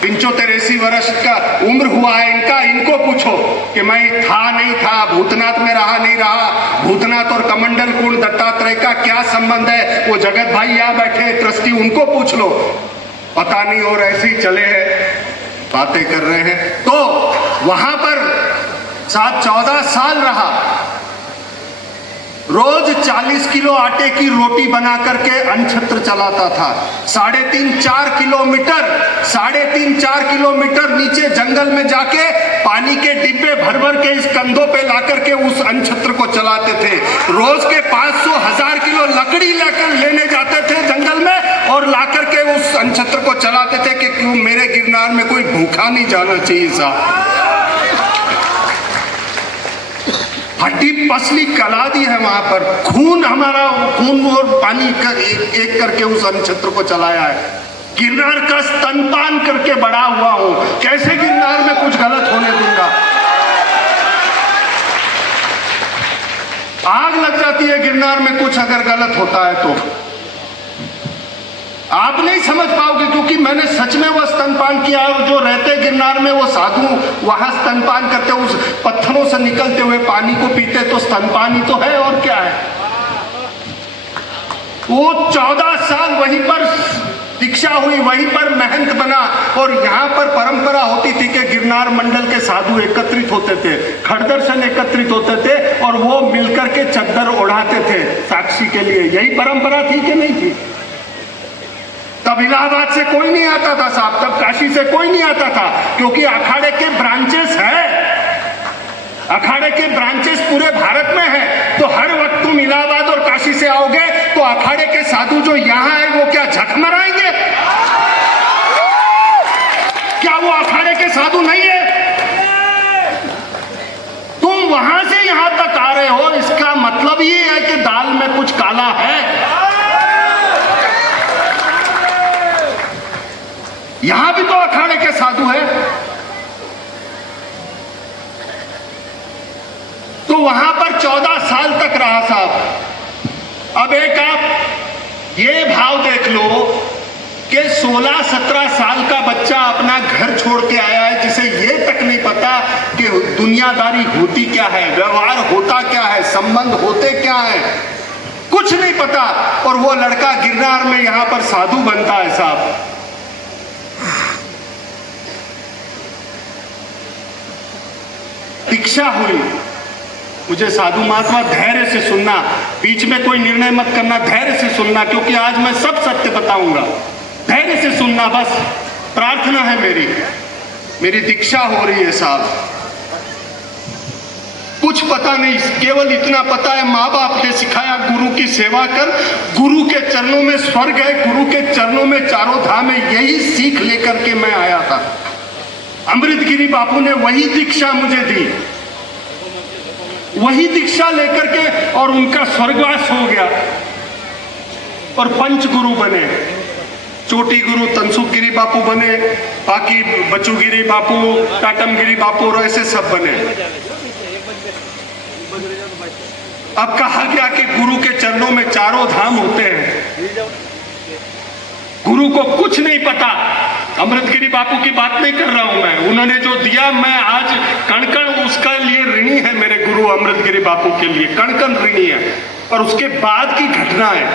75-80 वर्ष का उम्र हुआ है इनका, इनको पूछो कि मैं था नहीं था, भूतनाथ में रहा नहीं रहा, भूतनाथ और कमंडल कुंड दत्तात्रेय का क्या संबंध है। वो जगत भाई यहाँ बैठे ट्रस्टी, उनको पूछ लो, पता नहीं, और ऐसे ही चले हैं, बातें कर रहे हैं। तो वहां पर 14 साल रहा, रोज 40 किलो आटे की रोटी बना करके अनछत्र चलाता था। 3.5-4 किलोमीटर नीचे जंगल में जाके पानी के डिब्बे भर भर के इस कंधों पे ला करके उस अनछत्र को चलाते थे। रोज के 500-1000 किलो लकड़ी लेकर लेने जाते थे जंगल में, और ला करके उस अनछत्र को चलाते थे कि क्यों मेरे गिरनार में कोई भूखा नहीं जाना चाहिए साहब। हड्डी पसली कला दी है वहां पर, खून हमारा, खून और पानी एक करके उस अनछत्र को चलाया है। गिरनार का स्तनपान करके बड़ा हुआ हूं, कैसे गिरनार में कुछ गलत होने दूंगा। आग लग जाती है गिरनार में कुछ अगर गलत होता है तो। आप नहीं समझ पाओगे, क्योंकि मैंने सच में वो स्तनपान किया है। जो रहते गिरनार में वो साधु वहां स्तनपान करते, उस पत्थरों से निकलते हुए पानी को पीते, तो स्तनपान ही तो है, और क्या है। वो 14 साल वहीं पर दीक्षा हुई, वहीं पर महंत बना। और यहाँ पर परंपरा होती थी कि गिरनार मंडल के साधु एकत्रित होते थे, खड़दर्शन एकत्रित होते थे, और वो मिलकर के चद्दर ओढ़ाते थे साक्षी के लिए। यही परंपरा थी कि नहीं थी। तब इलाहाबाद से कोई नहीं आता था साहब, तब काशी से कोई नहीं आता था, क्योंकि अखाड़े के ब्रांचेस है, अखाड़े के ब्रांचेस पूरे भारत में है। तो हर वक्त तुम इलाहाबाद और काशी से आओगे तो अखाड़े के साधु जो यहाँ है वो क्या झक मराएंगे? क्या वो अखाड़े के साधु नहीं है? तुम वहां से यहां तक आ रहे हो, इसका मतलब ये है कि दाल में कुछ काला है। यहां भी तो अखाड़े के साधु है। तो वहां पर 14 साल तक रहा साहब। अब एक आप ये भाव देख लो कि 16-17 साल का बच्चा अपना घर छोड़ के आया है, जिसे ये तक नहीं पता कि दुनियादारी होती क्या है, व्यवहार होता क्या है, संबंध होते क्या है, कुछ नहीं पता। और वो लड़का गिरनार में यहां पर साधु बनता है साहब। दीक्षा हुई, मुझे साधु महात्मा धैर्य से सुनना, बीच में कोई निर्णय मत करना, धैर्य से सुनना, क्योंकि आज मैं सब सत्य बताऊंगा। धैर्य से सुनना, बस प्रार्थना है मेरी दीक्षा हो रही है साहब। कुछ पता नहीं, केवल इतना पता है माँ बाप ने सिखाया गुरु की सेवा कर, गुरु के चरणों में स्वर्ग है, गुरु के चरणों में चारों धाम है। यही सीख लेकर के मैं आया था। अमृतगिरी बापू ने वही दीक्षा मुझे दी, वही दीक्षा लेकर के, और उनका स्वर्गवास हो गया और पंच गुरु बने। चोटी गुरु तनसुखगिरी बापू बने, बाकी बचूगिरी बापू, टाटमगिरी बापू और ऐसे सब बने। अब कहा गया कि गुरु के चरणों में चारों धाम होते हैं। गुरु को कुछ नहीं पता। अमृतगिरी बापू की बात नहीं कर रहा हूं मैं, उन्होंने जो दिया मैं आज कण कण उसका लिए ऋणी है। मेरे गुरु अमृतगिरी बापू के लिए कण कण ऋणी है। और उसके बाद की घटना है,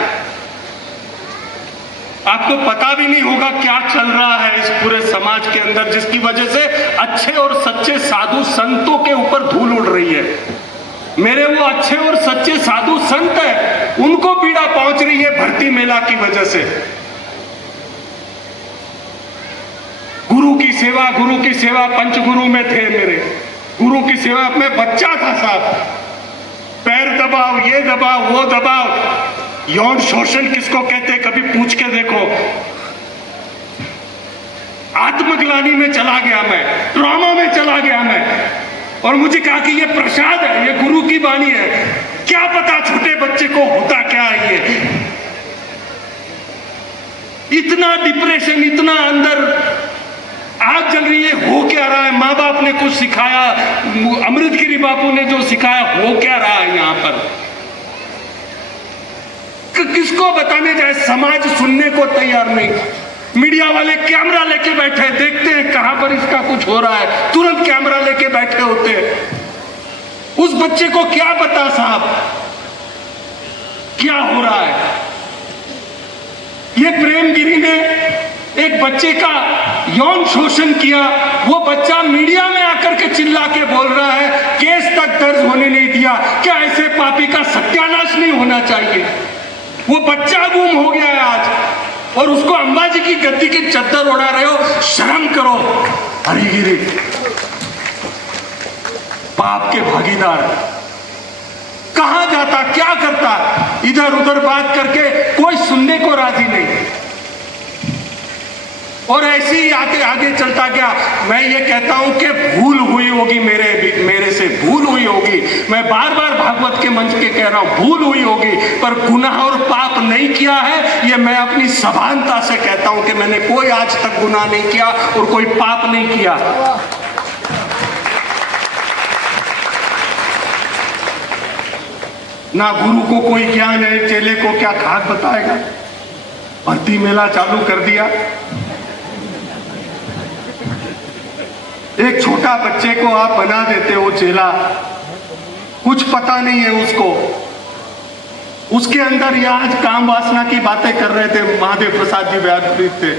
आपको पता भी नहीं होगा क्या चल रहा है इस पूरे समाज के अंदर, जिसकी वजह से अच्छे और सच्चे साधु संतों के ऊपर धूल उड़ रही है। मेरे वो अच्छे और सच्चे साधु संत है, उनको पीड़ा पहुंच रही है भर्ती मेला की वजह से। गुरु की सेवा पंचगुरु में थे मेरे। गुरु की सेवा में बच्चा था साहब, पैर दबाओ, ये दबाओ, वो दबाओ। यौन शोषण किसको कहते हैं कभी पूछ के देखो। आत्मग्लानि में चला गया मैं, ट्रॉमा में चला गया मैं, और मुझे कहा कि ये प्रसाद है, ये गुरु की वाणी है। क्या पता छोटे बच्चे को होता क्या है ये। इतना डिप्रेशन, इतना अंदर आग जल रही है। हो क्या रहा है? माँ बाप ने कुछ सिखाया, अमृतगिरी बापू ने जो सिखाया, हो क्या रहा है यहाँ पर? किसको बताने जाए? समाज सुनने को तैयार नहीं। मीडिया वाले कैमरा लेके बैठे, देखते हैं कहां पर इसका कुछ हो रहा है, तुरंत कैमरा लेके बैठे होते हैं। उस बच्चे को क्या पता साहब क्या हो रहा है? ये प्रेमगिरी ने एक बच्चे का यौन शोषण किया। वो बच्चा मीडिया में आकर के चिल्ला के बोल रहा है, केस तक दर्ज होने नहीं दिया। क्या ऐसे पापी का सत्यानाश नहीं होना चाहिए? वो बच्चा गुम हो गया है आज, और उसको अंबाजी की गद्दी की चद्दर उड़ा रहे हो। शर्म करो हरिगिरी, पाप के भागीदार। कहां जाता, क्या करता? इधर उधर बात करके कोई सुनने को राजी नहीं, और ऐसे ही आगे आगे चलता गया। मैं ये कहता हूं कि भूल हुई होगी, मेरे से भूल हुई होगी। मैं बार बार भागवत के मंच के कह रहा हूं, भूल हुई होगी, पर गुनाह और पाप नहीं किया है। ये मैं अपनी सभानता से कहता हूं कि मैंने कोई आज तक गुनाह नहीं किया और कोई पाप नहीं किया। ना गुरु को कोई ज्ञान है, चेले को क्या खाक बताएगा। भर्ती मेला चालू कर दिया। एक छोटा बच्चे को आप बना देते हो चेला, कुछ पता नहीं है उसको। उसके अंदर ये आज काम वासना की बातें कर रहे थे महादेव प्रसाद जी व्यासपीठ थे,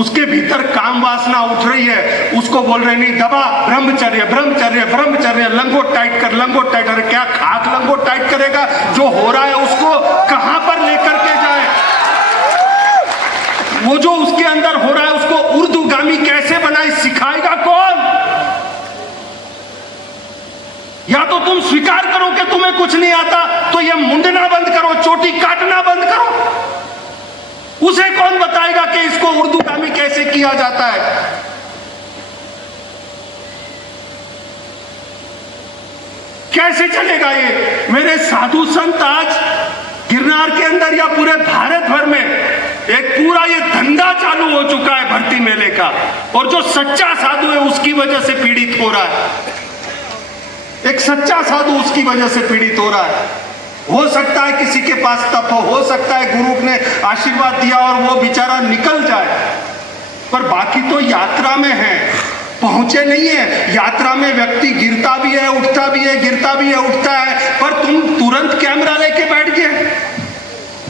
उसके भीतर काम वासना उठ रही है। उसको बोल रहे नहीं, दबा, ब्रह्मचर्य ब्रह्मचर्य ब्रह्मचर्य, लंगोट टाइट कर, लंगोट टाइट। अरे क्या खाक लंगोट टाइट करेगा? जो हो रहा है उसको कहां पर लेकर के जाए? वो जो उसके अंदर हो रहा है उसको उर्दूगामी कैसे बनाए, सिखाएगा कौन? या तो तुम स्वीकार करो कि तुम्हें कुछ नहीं आता, तो ये मुंडना बंद करो, चोटी काटना बंद करो। उसे कौन बताएगा कि इसको उर्दूगामी कैसे किया जाता है? कैसे चलेगा ये? मेरे साधु संत आज गिरनार के अंदर या पूरे भारत भर में एक पूरा ये धंधा चालू हो चुका है भर्ती मेले का, और जो सच्चा साधु है उसकी वजह से पीड़ित हो रहा है। एक सच्चा साधु उसकी वजह से पीड़ित हो रहा है। हो सकता है किसी के पास तप हो सकता है गुरु ने आशीर्वाद दिया और वो बेचारा निकल जाए, पर बाकी तो यात्रा में है, पहुंचे नहीं है। यात्रा में व्यक्ति गिरता भी है, उठता भी है, गिरता भी है, उठता है, पर तुम तुरंत कैमरा लेके बैठ गए।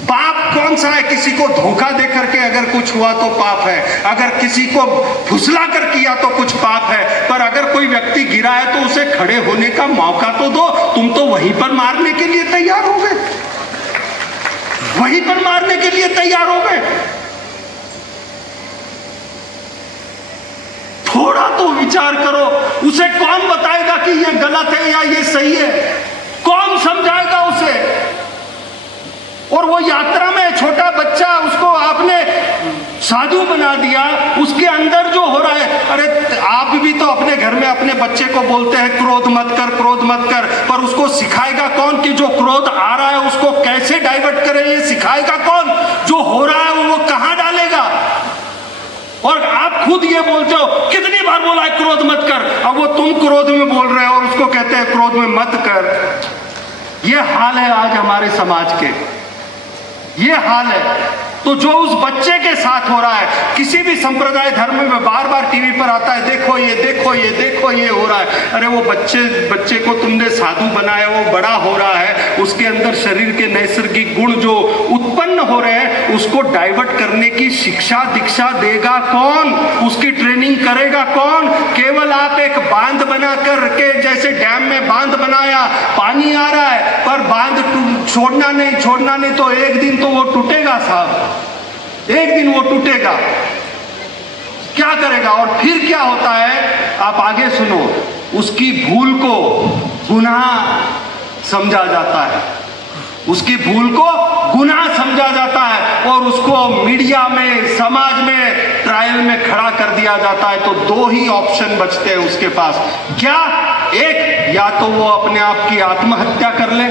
पाप कौन सा है? किसी को धोखा दे करके अगर कुछ हुआ तो पाप है, अगर किसी को फुसला कर किया तो कुछ पाप है, पर अगर कोई व्यक्ति गिरा है तो उसे खड़े होने का मौका तो दो। तुम तो वहीं पर मारने के लिए तैयार हो गए, वहीं पर मारने के लिए तैयार हो गए। थोड़ा तो विचार करो। उसे कौन बताएगा कि ये गलत है या ये सही है? कौन समझाएगा उसे? और वो यात्रा में छोटा बच्चा, उसको आपने साधु बना दिया। उसके अंदर जो हो रहा है, अरे आप भी तो अपने घर में अपने बच्चे को बोलते हैं क्रोध मत कर, क्रोध मत कर, पर उसको सिखाएगा कौन कि जो क्रोध आ रहा है उसको कैसे डाइवर्ट करे? ये सिखाएगा कौन? जो हो रहा है वो कहां डालेगा? और आप खुद ये बोलते हो, कितनी बार बोला है क्रोध मत कर, अब वो तुम क्रोध में बोल रहे हो और उसको कहते हैं क्रोध में मत कर। ये हाल है आज हमारे समाज के, ये हाल है। तो जो उस बच्चे के साथ हो रहा है, किसी भी संप्रदाय धर्म में बार बार टीवी पर आता है, देखो ये देखो ये देखो ये हो रहा है। अरे वो बच्चे को तुमने साधु बनाया, वो बड़ा हो रहा है, उसके अंदर शरीर के नैसर्गिक गुण जो उत्पन्न हो रहे हैं उसको डाइवर्ट करने की शिक्षा दीक्षा देगा कौन, उसकी ट्रेनिंग करेगा कौन? केवल आप एक बांध बना करके, जैसे डैम में बांध बनाया, पानी आ रहा है पर बांध छोड़ना नहीं तो एक दिन तो वो टूटेगा साहब, एक दिन वो टूटेगा। क्या करेगा? और फिर क्या होता है आप आगे सुनो। उसकी भूल को गुनाह समझा जाता है, उसकी भूल को गुनाह समझा जाता है और उसको मीडिया में, समाज में, ट्रायल में खड़ा कर दिया जाता है। तो दो ही ऑप्शन बचते हैं उसके पास। क्या? एक, या तो वो अपने आप की आत्महत्या कर ले,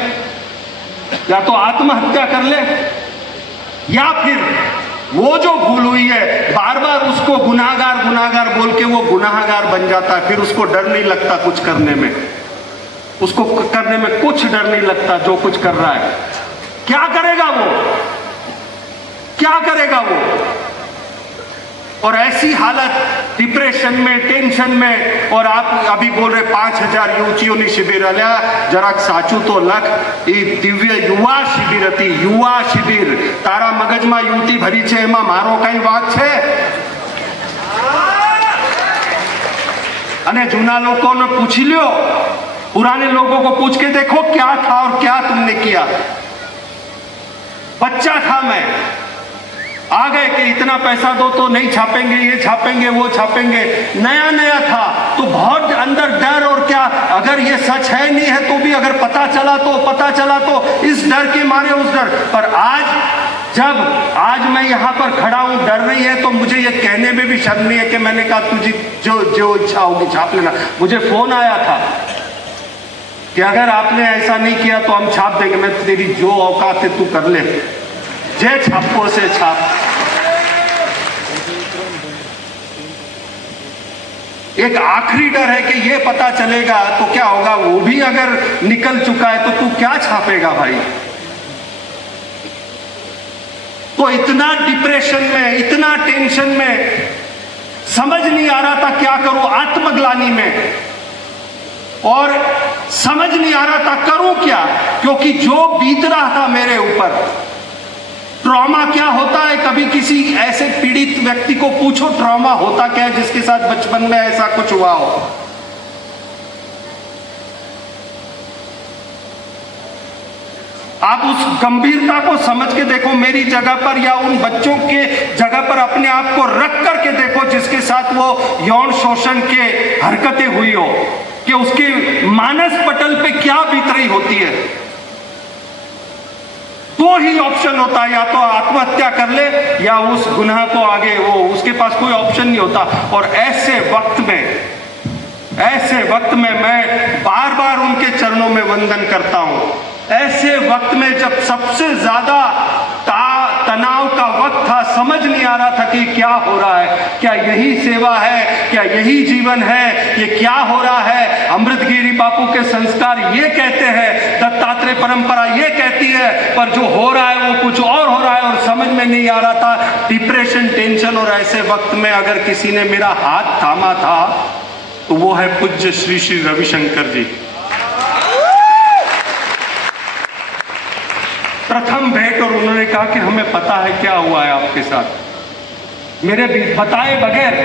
या तो आत्महत्या कर ले, या फिर वो जो भूल हुई है बार बार उसको गुनाहगार बोल के वो गुनाहगार बन जाता है। फिर उसको डर नहीं लगता कुछ करने में, उसको करने में कुछ डर नहीं लगता जो कुछ कर रहा है। क्या करेगा वो? क्या करेगा वो? और ऐसी हालत डिप्रेशन में, टेंशन में। और आप अभी बोल रहे 5000 युवतीओं शिबिर अल्या जरा साचू तो लख, ये दिव्य युवा शिबिर હતી, युवा शिबिर। तारा मगजમાં युवती भरी છે, એમાં મારો કઈ વાત છે? અને જૂના લોકોને પૂછી લ્યો, पुराने लोगों को पूछ के देखो क्या था और क्या तुमने किया। बच्चा था मैं, आ गए कि इतना पैसा दो तो नहीं छापेंगे, ये छापेंगे वो छापेंगे, नया नया था तो बहुत अंदर डर। और क्या अगर ये सच है नहीं है तो भी अगर पता चला तो इस डर के मारे उस डर पर। आज मैं यहाँ पर खड़ा हूँ, डर नहीं है तो मुझे ये कहने में भी शर्म नहीं है कि मैंने कहा तुझे जो इच्छा होगी छाप लेना। मुझे फोन आया था कि अगर आपने ऐसा नहीं किया तो हम छाप देंगे। मैं तेरी जो औकात है तू कर ले, जे छापो से छाप। एक आखिरी डर है कि ये पता चलेगा तो क्या होगा, वो भी अगर निकल चुका है तो तू क्या छापेगा भाई। तो इतना डिप्रेशन में, इतना टेंशन में, समझ नहीं आ रहा था क्या करूं, आत्मग्लानि में। और समझ नहीं आ रहा था करूं क्या, क्योंकि जो बीत रहा था मेरे ऊपर। ट्रॉमा क्या होता है? कभी किसी ऐसे पीड़ित व्यक्ति को पूछो ट्रॉमा होता क्या है, जिसके साथ बचपन में ऐसा कुछ हुआ हो। आप उस गंभीरता को समझ के देखो मेरी जगह पर या उन बच्चों के जगह पर अपने आप को रख करके देखो जिसके साथ वो यौन शोषण के हरकतें हुई हो, कि उसके मानस पटल पे क्या बीत रही होती है। दो ही ऑप्शन होता है, या तो आत्महत्या कर ले या उस गुनाह को आगे, वो उसके पास कोई ऑप्शन नहीं होता। और ऐसे वक्त में मैं बार बार उनके चरणों में वंदन करता हूं। ऐसे वक्त में जब सबसे ज्यादा तनाव का वक्त था, समझ नहीं आ रहा था कि क्या हो रहा है, क्या यही सेवा है, क्या यही जीवन है, ये क्या हो रहा है। अमृतगिरी बापू के संस्कार ये कहते हैं, दत्तात्रेय परंपरा ये कहती है, पर जो हो रहा है वो कुछ और हो रहा है और समझ में नहीं आ रहा था। Depression, tension. और ऐसे वक्त में अगर किसी ने मेरा हाथ थामा था तो वो है पूज्य श्री श्री रविशंकर जी। प्रथम भेंट, और उन्होंने कहा कि हमें पता है क्या हुआ है आपके साथ, मेरे बताए बगैर।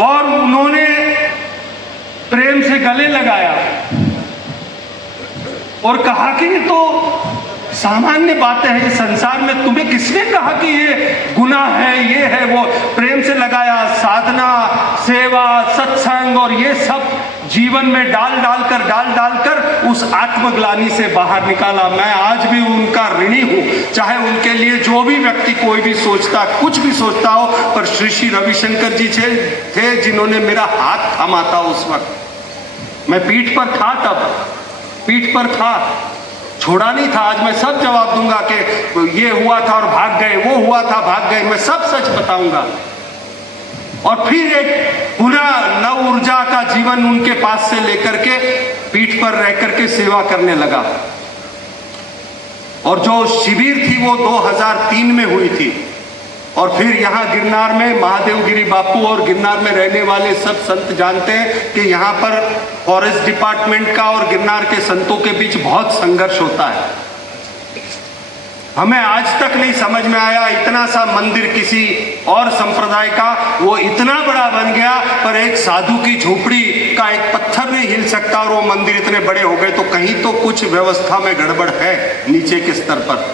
और उन्होंने प्रेम से गले लगाया और कहा कि ये तो सामान्य बातें हैं संसार में, तुम्हें किसने कहा कि ये गुनाह है, ये है वो। प्रेम से लगाया, साधना, सेवा, सत्संग और ये सब जीवन में डाल कर उस आत्मग्लानि से बाहर निकाला। मैं आज भी उनका ऋणी हूं, चाहे उनके लिए जो भी व्यक्ति कोई भी सोचता, कुछ भी सोचता हो, पर श्री श्री रविशंकर जी थे जिन्होंने मेरा हाथ थामा था उस वक्त। मैं पीठ पर था, तब पीठ पर था, छोड़ा नहीं था। आज मैं सब जवाब दूंगा कि ये हुआ था और भाग गए, वो हुआ था भाग गए, मैं सब सच बताऊंगा। और फिर एक पुनः नव ऊर्जा का जीवन उनके पास से लेकर के पीठ पर रह करके सेवा करने लगा। और जो शिविर थी वो 2003 में हुई थी। और फिर यहाँ गिरनार में महादेवगिरी बापू और गिरनार में रहने वाले सब संत जानते हैं कि यहाँ पर फॉरेस्ट डिपार्टमेंट का और गिरनार के संतों के बीच बहुत संघर्ष होता है। हमें आज तक नहीं समझ में आया, इतना सा मंदिर किसी और संप्रदाय का वो इतना बड़ा बन गया, पर एक साधु की झोपड़ी का एक पत्थर नहीं हिल सकता और वो मंदिर इतने बड़े हो गए। तो कहीं तो कुछ व्यवस्था में गड़बड़ है नीचे के स्तर पर।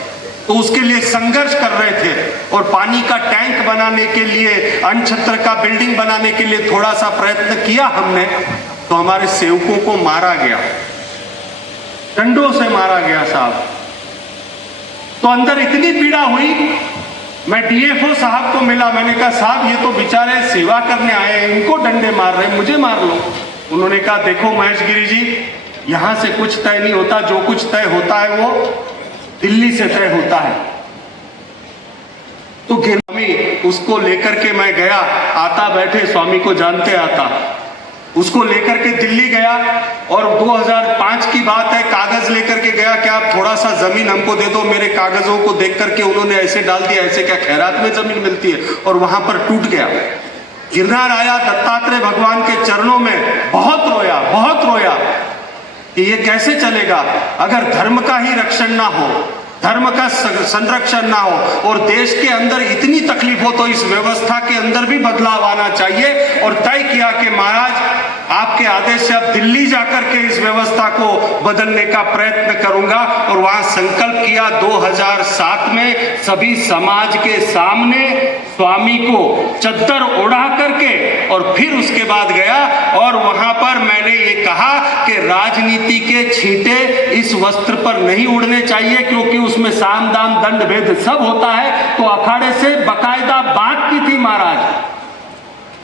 तो उसके लिए संघर्ष कर रहे थे। और पानी का टैंक बनाने के लिए, अनछत्र का बिल्डिंग बनाने के लिए थोड़ा सा प्रयत्न किया हमने, तो हमारे सेवकों को मारा गया, डंडों से मारा गया साहब। तो अंदर इतनी पीड़ा हुई, मैं डीएफओ साहब को मिला, मैंने कहा साहब ये तो बेचारे सेवा करने आए हैं, इनको डंडे मार रहे हैं, मुझे मार लो। उन्होंने कहा देखो महेश गिरी जी, यहां से कुछ तय नहीं होता, जो कुछ तय होता है वो दिल्ली से तय होता है। तो स्वामी उसको लेकर के मैं गया, आता बैठे, स्वामी को जानते आता, उसको लेकर के दिल्ली गया। और 2005 की बात है, कागज लेकर के गया कि आप थोड़ा सा जमीन हमको दे दो। मेरे कागजों को देख करके उन्होंने ऐसे डाल दिया, ऐसे क्या खैरात में जमीन मिलती है, और वहां पर टूट गया। गिरनार आया, दत्तात्रेय भगवान के चरणों में बहुत रोया कि ये कैसे चलेगा अगर धर्म का ही रक्षण ना हो, धर्म का संरक्षण ना हो, और देश के अंदर इतनी तकलीफ हो, तो इस व्यवस्था के अंदर भी बदलाव आना चाहिए। और तय किया कि महाराज आपके आदेश से अब दिल्ली जाकर के इस व्यवस्था को बदलने का प्रयत्न करूंगा। और वहां संकल्प किया 2007 में सभी समाज के सामने स्वामी को चद्दर ओढ़ा करके, और फिर उसके बाद गया और वहां पर मैंने ये कहा कि राजनीति के छींटे इस वस्त्र पर नहीं उड़ने चाहिए, क्योंकि उसमें साम दाम दंड भेद सब होता है। तो अखाड़े से बकायदा बात की थी महाराज,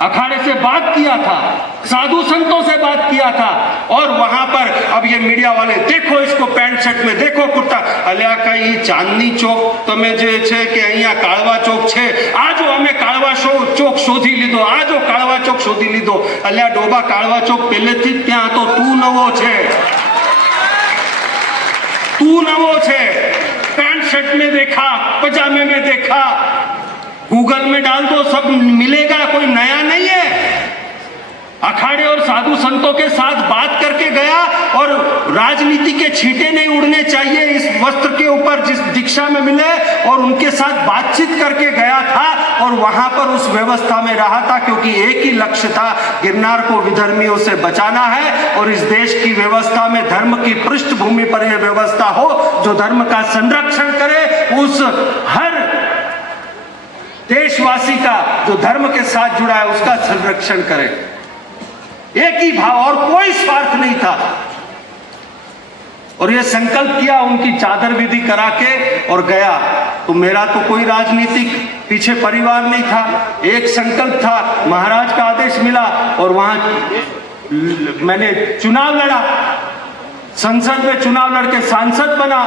अखाड़े से बात किया था, साधु संतों से बात किया था। और वहां पर अब ये मीडिया वाले देखो इसको पैंट शर्ट में, देखो कुर्ता, अल्या कहीं चांदनी चौक તમે જે છે કે અહીંયા કાળવા ચોક છે, આજો અમે કાળવા ચોક શોધી લીધો, આજો કાળવા ચોક શોધી લીધો। અલ્યા ડોબા કાળવા ચોક પહેલેથી જ ત્યાં હતો, તું નવો છે, तू नवो छे। पैंट शर्ट में देखा, पजामे में देखा, गूगल में डाल दो सब मिलेगा, कोई नया नहीं है। अखाड़े और साधु संतों के साथ बात करके गया, और राजनीति के छींटे नहीं उड़ने चाहिए इस वस्त्र के ऊपर जिस दीक्षा में मिले, और उनके साथ बातचीत करके गया था। और वहां पर उस व्यवस्था में रहा था, क्योंकि एक ही लक्ष्य था, गिरनार को विधर्मियों से बचाना है। और इस देश की व्यवस्था में धर्म की पृष्ठभूमि पर यह व्यवस्था हो जो धर्म का संरक्षण करे, उस हर देशवासी का जो धर्म के साथ जुड़ा है उसका संरक्षण करे। एक ही भाव, और कोई स्वार्थ नहीं था। और यह संकल्प किया, उनकी चादर विधि करा के और गया। तो मेरा तो कोई राजनीतिक पीछे परिवार नहीं था, एक संकल्प था, महाराज का आदेश मिला, और वहां मैंने चुनाव लड़ा, संसद में चुनाव लड़के सांसद बना।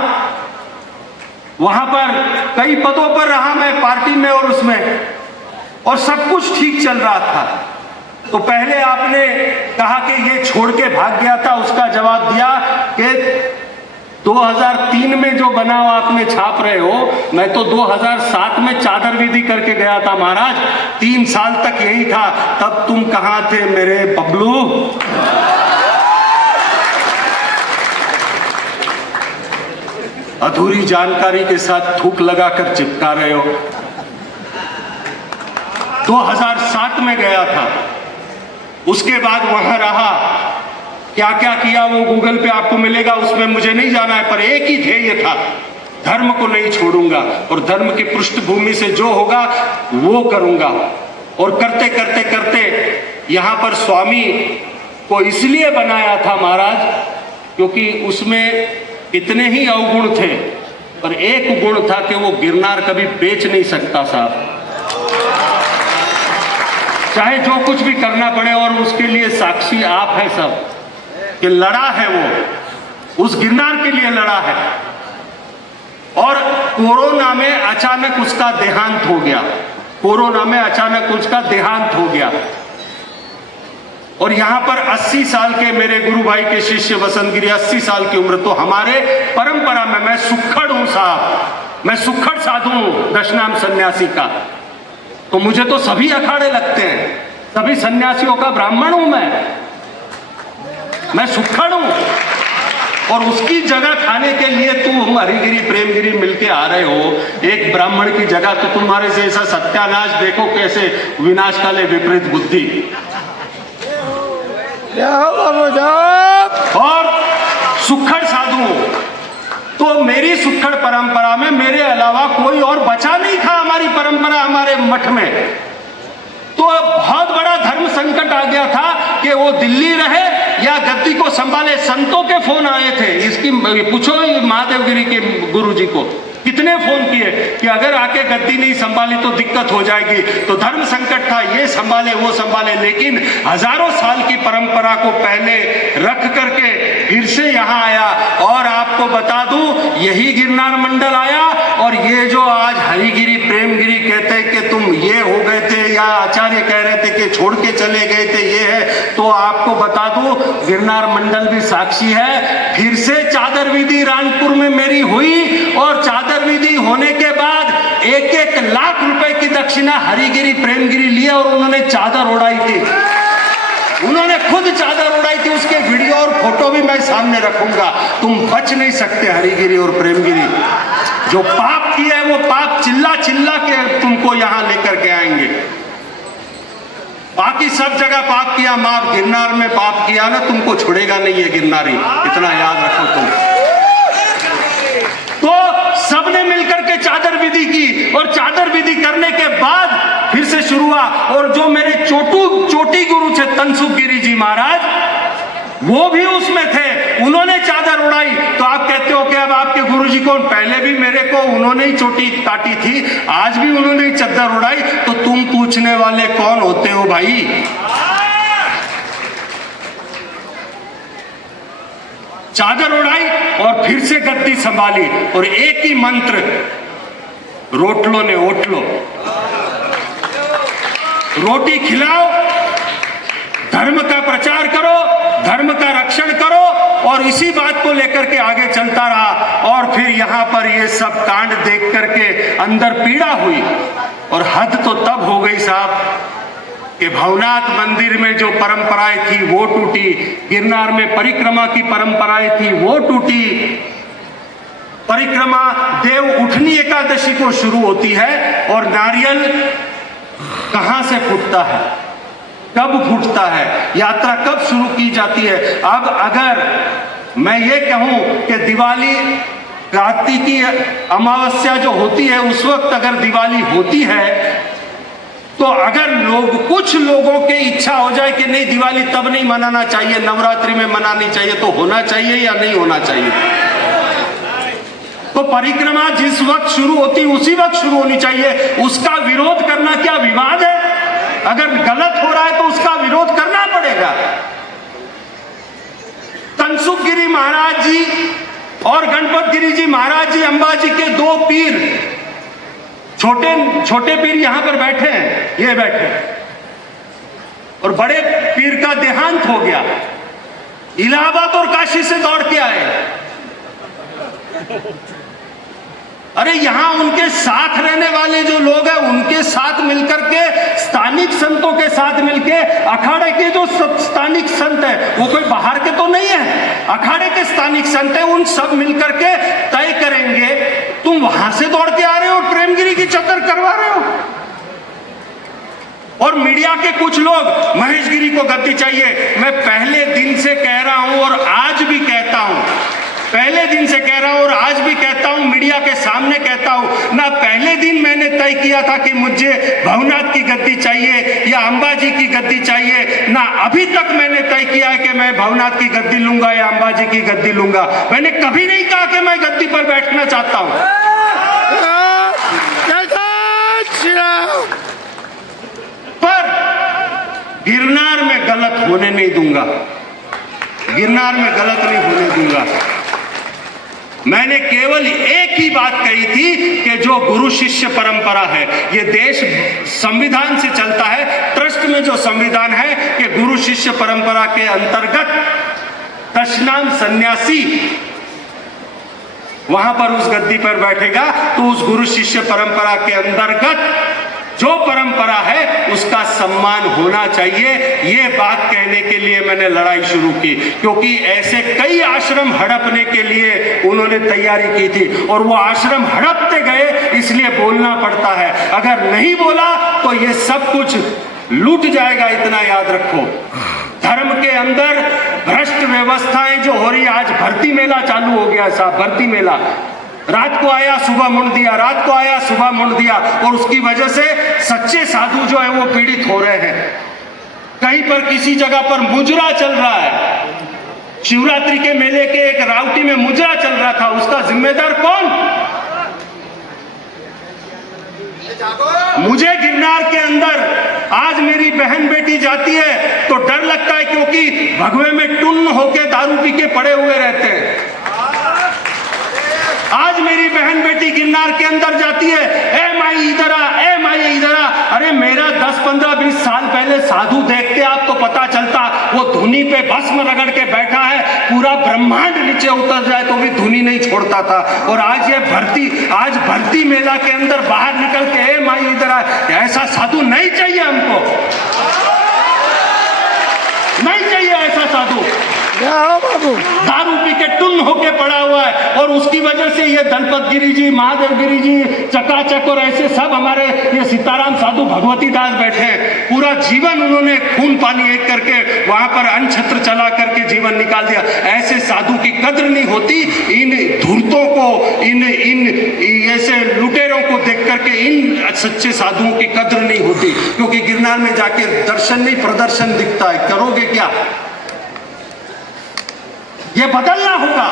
वहां पर कई पदों पर रहा मैं, पार्टी में और उसमें, और सब कुछ ठीक चल रहा था। तो पहले आपने कहा कि ये छोड़ के भाग गया था, उसका जवाब दिया कि 2003 में जो बनाव आपने छाप रहे हो, मैं तो 2007 में चादर विधि करके गया था महाराज, 3 साल तक यही था। तब तुम कहां थे मेरे बबलू? अधूरी जानकारी के साथ थूक लगाकर चिपका रहे हो। 2007 में गया था, उसके बाद वहां रहा, क्या क्या किया वो गूगल पे आपको मिलेगा, उसमें मुझे नहीं जाना है। पर एक ही ध्येय था, धर्म को नहीं छोड़ूंगा, और धर्म की पृष्ठभूमि से जो होगा वो करूंगा। और करते करते करते यहां पर स्वामी को इसलिए बनाया था महाराज, क्योंकि उसमें इतने ही अवगुण थे, पर एक गुण था कि वो गिरनार कभी बेच नहीं सकता साहब, चाहे जो कुछ भी करना पड़े। और उसके लिए साक्षी आप है सब, कि लड़ा है वो, उस गिरनार के लिए लड़ा है। और कोरोना में अचानक उसका देहांत हो गया। कोरोना में अचानक उसका देहांत हो गया। और यहां पर 80 साल के मेरे गुरु भाई के शिष्य वसंत गिरी, 80 साल की उम्र। तो हमारे परंपरा में मैं सुक्खड़ हूं साहब, मैं सुक्खड़ साधु हूं, दशनाम सन्यासी का। तो मुझे तो सभी अखाड़े लगते हैं, सभी सन्यासियों का ब्राह्मण हूं मैं सुक्खड़ हूं। और उसकी जगह खाने के लिए तुम हरिगिरी प्रेमगिरी मिलके आ रहे हो, एक ब्राह्मण की जगह। तो तुम्हारे जैसा सत्यानाश देखो कैसे विनाश काले विपरीत बुद्धि। और सुक्खड़ साधु, तो मेरी सुक्खड़ परंपरा में मेरे अलावा कोई और बचा नहीं था हमारी परंपरा, हमारे मठ में। तो बहुत बड़ा धर्म संकट आ गया था कि वो दिल्ली रहे या गद्दी को संभाले। संतों के फोन आए थे, इसकी पूछो महादेवगिरी के गुरुजी को कितने फोन किए कि अगर आके गद्दी नहीं संभाली तो दिक्कत हो जाएगी। तो धर्म संकट था, ये संभाले वो संभाले। लेकिन हजारों साल की परंपरा को पहले रख करके फिर से यहाँ आया। और आपको बता दूं, यही गिरनार मंडल आया। और ये जो आज हरिगिरी प्रेमगिरी कहते हैं कि तुम ये हो गए थे, या आचार्य कह रहे थे कि छोड़ के चले गए थे, ये है। तो आपको बता दूं, गिरनार मंडल भी साक्षी है। फिर से चादर विधि रानपुर में मेरी हुई, और चादर विधि होने के बाद 1-1 लाख रुपए की दक्षिणा हरिगिरी प्रेमगिरी लिया और उन्होंने चादर उड़ाई थी। उन्होंने खुद चादर उड़ाई थी, उसके वीडियो और फोटो भी मैं सामने रखूंगा। तुम बच नहीं सकते हरिगिरी और प्रेमगिरी। जो पाप किया है वो पाप चिल्ला चिल्ला के तुमको यहां लेकर के आएंगे। बाकी सब जगह पाप किया, मां गिरनार में पाप किया ना, तुमको छोड़ेगा नहीं है गिरनारी, इतना याद रखो तुम। तो सबने मिलकर के चादर विधि की, और चादर विधि करने के बाद फिर से शुरू हुआ। और जो मेरे चोटी गुरु थे तनसुख गिरी जी महाराज, वो भी उसमें थे, उन्होंने चादर उड़ाई। तो आप कहते हो कि अब आपके गुरुजी को, पहले भी मेरे को उन्होंने ही चोटी काटी थी, आज भी उन्होंने ही चादर उड़ाई। तो तुम पूछने वाले कौन होते हो भाई? चादर उड़ाई और फिर से गद्दी संभाली, और एक ही मंत्र, रोटलो ने ओटलो, रोटी खिलाओ, धर्म का प्रचार करो, धर्म का रक्षण करो। और इसी बात को लेकर के आगे चलता रहा। और फिर यहां पर ये सब कांड देख करके अंदर पीड़ा हुई। और हद तो तब हो गई साहब कि भवनाथ मंदिर में जो परंपराएं थी वो टूटी, गिरनार में परिक्रमा की परंपराएं थी वो टूटी। परिक्रमा देव उठनी एकादशी को शुरू होती है, और नारियल कहां से फूटता है, कब फूटता है, यात्रा कब शुरू की जाती है। अब अगर मैं ये कहूं कि दिवाली कार्तिकी अमावस्या जो होती है उस वक्त अगर दिवाली होती है, तो अगर कुछ लोगों की इच्छा हो जाए कि नहीं दिवाली तब नहीं मनाना चाहिए, नवरात्रि में मनानी चाहिए, तो होना चाहिए या नहीं होना चाहिए? तो परिक्रमा जिस वक्त शुरू होती उसी वक्त शुरू होनी चाहिए। उसका विरोध करना क्या विवाद है? अगर गलत हो रहा है तो उसका विरोध करना पड़ेगा। तनसुख गिरी महाराज जी और गणपत गिरी जी महाराज जी, अंबाजी के 2 पीर, छोटे पीर यहां पर बैठे हैं, ये बैठे, और बड़े पीर का देहांत हो गया। इलाहाबाद और काशी से दौड़ के आए। अरे यहां उनके साथ रहने वाले जो लोग हैं उनके साथ मिलकर के, स्थानिक संतों के साथ मिलके, अखाड़े के जो स्थानिक संत है वो कोई बाहर के तो नहीं है, अखाड़े के स्थानिक संत है, उन सब मिलकर के तय करेंगे। तुम वहां से दौड़ के आ रहे हो, प्रेमगिरी की चक्कर करवा रहे हो। और मीडिया के कुछ लोग महेश गिरी को गद्दी चाहिए। मैं पहले दिन से कह रहा हूं और आज भी कहता हूं, पहले दिन से कह रहा हूं और आज भी कहता हूं, मीडिया के सामने कहता हूं, ना पहले दिन मैंने तय किया था कि मुझे भवनाथ की गद्दी चाहिए या अंबाजी की गद्दी चाहिए, ना अभी तक मैंने तय किया है कि मैं भवनाथ की गद्दी लूंगा या अंबाजी की गद्दी लूंगा। मैंने कभी नहीं कहा कि मैं गद्दी पर बैठना चाहता हूं। पर गिरनार में गलत होने नहीं दूंगा, गिरनार में गलत नहीं होने दूंगा। मैंने केवल एक ही बात कही थी कि जो गुरु शिष्य परंपरा है, ये देश संविधान से चलता है, ट्रस्ट में जो संविधान है कि गुरु शिष्य परंपरा के अंतर्गत दशनाम सन्यासी वहां पर उस गद्दी पर बैठेगा, तो उस गुरु शिष्य परंपरा के अंतर्गत जो परंपरा है उसका सम्मान होना चाहिए। ये बात कहने के लिए मैंने लड़ाई शुरू की, क्योंकि ऐसे कई आश्रम हड़पने के लिए उन्होंने तैयारी की थी और वो आश्रम हड़पते गए, इसलिए बोलना पड़ता है। अगर नहीं बोला तो ये सब कुछ लूट जाएगा, इतना याद रखो। धर्म के अंदर भ्रष्ट व्यवस्थाएं जो हो रही, आज भर्ती मेला चालू हो गया साहब, भर्ती मेला। रात को आया सुबह मुड़ दिया, रात को आया सुबह मुड़ दिया, और उसकी वजह से सच्चे साधु जो है वो पीड़ित हो रहे हैं। कहीं पर किसी जगह पर मुजरा चल रहा है, शिवरात्रि के मेले के एक राउटी में मुजरा चल रहा था, उसका जिम्मेदार कौन? मुझे गिरनार के अंदर आज मेरी बहन बेटी जाती है तो डर लगता है, क्योंकि भगवे में टुन्न होके दारू पी के पड़े हुए रहते हैं। आज मेरी बहन बेटी गिरनार के अंदर जाती है, ए माई इधर आ, ए माई इधर आ। अरे मेरा 10, 15, 20 साल पहले साधु देखते आप तो पता चलता, वो धुनी पे भस्म रगड़ के बैठा है, पूरा ब्रह्मांड नीचे उतर जाए तो भी धुनी नहीं छोड़ता था। और आज ये आज भर्ती मेला के अंदर बाहर निकल के ए माई इधर आ, ऐसा साधु नहीं चाहिए हमको, नहीं चाहिए ऐसा साधु। दारू पी के टुन्न होके पड़ा हुआ है, और उसकी वजह से ये दलपत गिरी जी, महादेव गिरी जी, चकाचक और ऐसे सब हमारे ये सीताराम साधु भगवती दास बैठे हैं। पूरा जीवन उन्होंने खून पानी एक करके वहां पर अनछत्र चला करके जीवन निकाल दिया। ऐसे साधु की कद्र नहीं होती। इन धूर्तों को, इन ऐसे लुटेरों को देख करके इन सच्चे साधुओं की कद्र नहीं होती, क्योंकि गिरनार में जाके दर्शन नहीं प्रदर्शन दिखता है। करोगे क्या? ये बदलना होगा,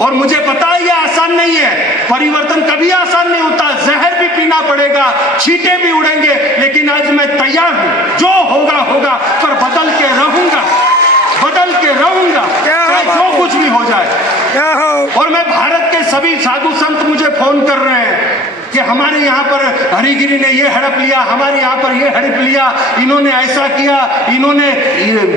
और मुझे पता है ये आसान नहीं है, परिवर्तन कभी आसान नहीं होता, जहर भी पीना पड़ेगा, छींटे भी उड़ेंगे, लेकिन आज मैं तैयार हूं, जो होगा होगा, पर बदल के रहूंगा, बदल के रहूंगा, चाहे जो कुछ भी हो जाए। और मैं भारत के सभी साधु संत मुझे फोन कर रहे हैं कि हमारे यहाँ पर हरिगिरी ने ये हड़प लिया, हमारे यहाँ पर ये हड़प लिया, इन्होंने ऐसा किया, इन्होंने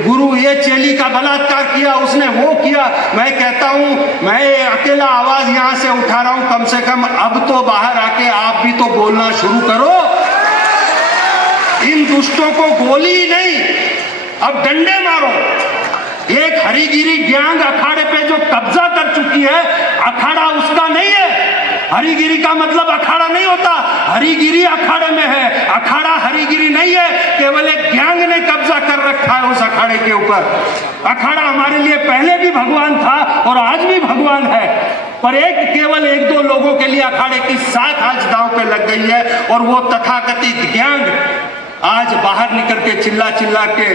गुरु ये चेली का बलात्कार किया, उसने वो किया। मैं कहता हूँ, मैं अकेला आवाज यहाँ से उठा रहा हूँ, कम से कम अब तो बाहर आके आप भी तो बोलना शुरू करो। इन दुष्टों को गोली नहीं, अब डंडे मारो। एक हरिगिरी गैंग अखाड़े पे जो कब्जा कर चुकी है, अखाड़ा उसका नहीं है। हरिगिरी का मतलब अखाड़ा नहीं होता, हरिगिरी अखाड़े में है, अखाड़ा हरिगिरी नहीं है। केवल एक गैंग ने कब्जा कर रखा है उस अखाड़े के ऊपर। अखाड़ा हमारे लिए पहले भी भगवान था और आज भी भगवान है, पर केवल एक दो लोगों के लिए अखाड़े की साख आज दांव पे लग गई है, और वो तथाकथित गैंग आज बाहर निकल के चिल्ला चिल्ला के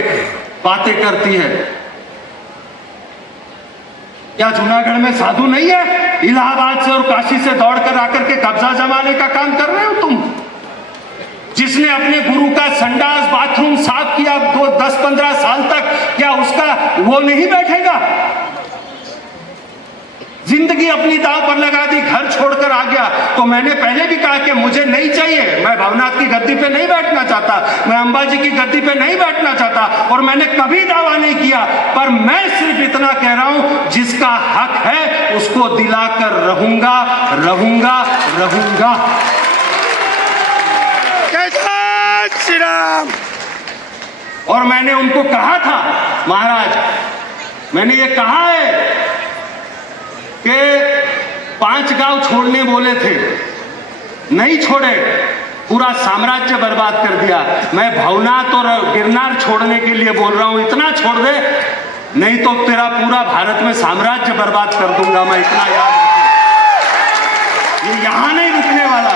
बातें करती है। क्या जूनागढ़ में साधु नहीं है? इलाहाबाद से और काशी से दौड़कर आकर के कब्जा जमाने का काम कर रहे हो तुम। जिसने अपने गुरु का संडास बाथरूम साफ किया 10-15 साल तक, क्या उसका वो नहीं बैठेगा? जिंदगी अपनी दांव पर लगा दी, घर छोड़कर आ गया। तो मैंने पहले भी कहा कि मुझे नहीं चाहिए, मैं भवनाथ की गद्दी पे नहीं बैठना चाहता, मैं अंबाजी की गद्दी पे नहीं बैठना चाहता, और मैंने कभी दावा नहीं किया। पर मैं सिर्फ इतना कह रहा हूं, जिसका हक है उसको दिलाकर रहूंगा, रहूंगा, रहूंगा। जय श्री राम। और मैंने उनको कहा था, महाराज मैंने ये कहा है कि 5 गांव छोड़ने बोले थे, नहीं छोड़े, पूरा साम्राज्य बर्बाद कर दिया। मैं भवनाथ और गिरनार छोड़ने के लिए बोल रहा हूं, इतना छोड़ दे, नहीं तो तेरा पूरा भारत में साम्राज्य बर्बाद कर दूंगा मैं, इतना याद रखो। ये यहां नहीं रुकने वाला,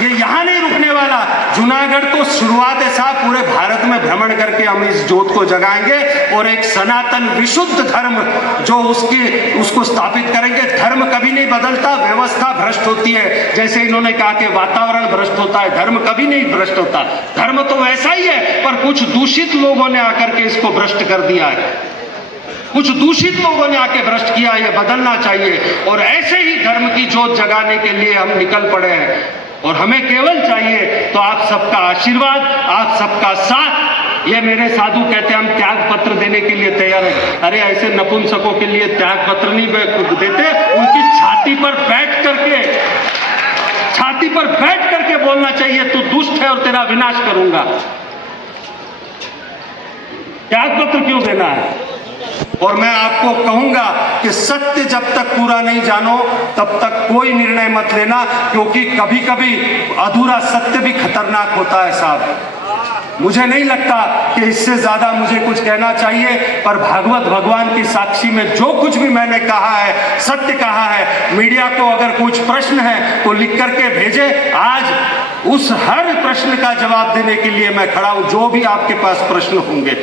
ये यहां नहीं रुकने वाला। जूनागढ़ तो शुरुआत है साहब, पूरे भारत में भ्रमण करके हम इस ज्योत को जगाएंगे और एक सनातन विशुद्ध धर्म जो उसको स्थापित करेंगे। धर्म कभी नहीं बदलता, व्यवस्था भ्रष्ट होती है। जैसे इन्होंने कहा कि वातावरण भ्रष्ट होता है, धर्म कभी नहीं भ्रष्ट होता। धर्म तो वैसा ही है, पर कुछ दूषित लोगों ने आकर के इसको भ्रष्ट कर दिया है। कुछ दूषित लोगों ने आके भ्रष्ट किया, ये बदलना चाहिए। और ऐसे ही धर्म की जोत जगाने के लिए हम निकल पड़े हैं और हमें केवल चाहिए तो आप सबका आशीर्वाद, आप सबका साथ। ये मेरे साधु कहते हैं हम त्याग पत्र देने के लिए तैयार हैं। अरे ऐसे नपुंसकों के लिए त्याग पत्र नहीं देते, उनकी छाती पर बैठ करके बोलना चाहिए तू दुष्ट है और तेरा विनाश करूंगा। त्याग पत्र क्यों देना है? और मैं आपको कहूंगा कि सत्य जब तक पूरा नहीं जानो तब तक कोई निर्णय मत लेना, क्योंकि कभी कभी अधूरा सत्य भी खतरनाक होता है साहब। मुझे नहीं लगता कि इससे ज्यादा मुझे कुछ कहना चाहिए, पर भागवत भगवान की साक्षी में जो कुछ भी मैंने कहा है सत्य कहा है। मीडिया को अगर कुछ प्रश्न है तो लिख करके भेजे, आज उस हर प्रश्न का जवाब देने के लिए मैं खड़ा हूं। जो भी आपके पास प्रश्न होंगे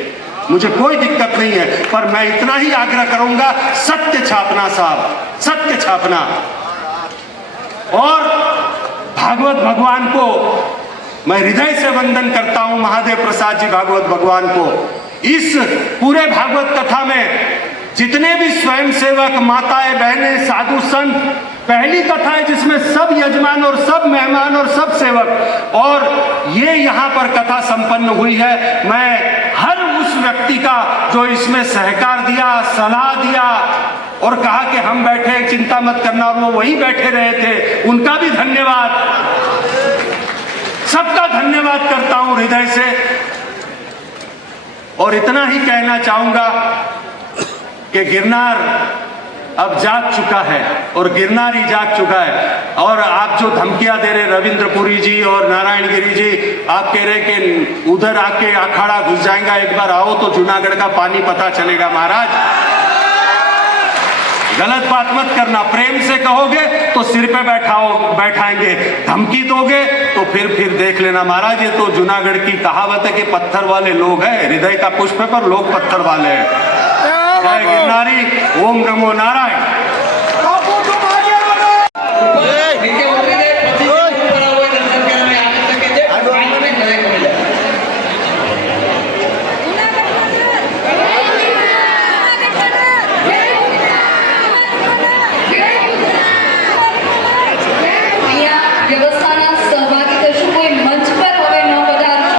मुझे कोई दिक्कत नहीं है, पर मैं इतना ही आग्रह करूंगा, सत्य छापना साहब, सत्य छापना। और भागवत भगवान को मैं हृदय से वंदन करता हूं, महादेव प्रसाद जी भागवत भगवान को। इस पूरे भागवत कथा में जितने भी स्वयंसेवक, माताएं, बहनें, साधु संत, पहली कथा है जिसमें सब यजमान और सब मेहमान और सब सेवक, और ये यहाँ पर कथा संपन्न हुई है। मैं हर उस व्यक्ति का जो इसमें सहकार दिया, सलाह दिया और कहा कि हम बैठे, चिंता मत करना, और वो वहीं बैठे रहे थे, उनका भी धन्यवाद, सबका धन्यवाद करता हूं हृदय से। और इतना ही कहना चाहूंगा कि गिरनार अब जाग चुका है और गिरनार ही जाग चुका है। और आप जो धमकियां दे रहे रविंद्रपुरी जी और नारायणगिरी जी, आप कह रहे कि उधर आके अखाड़ा घुस जाएगा, एक बार आओ तो जूनागढ़ का पानी पता चलेगा। महाराज गलत बात मत करना, प्रेम से कहोगे तो सिर पे बैठाएंगे, धमकी दोगे तो फिर देख लेना। महाराज ये तो जूनागढ़ की कहावत है कि पत्थर वाले लोग हैं, हृदय का पुष्प है पर लोग पत्थर वाले हैं। जय गिरनारी, ओम नमो नारायण।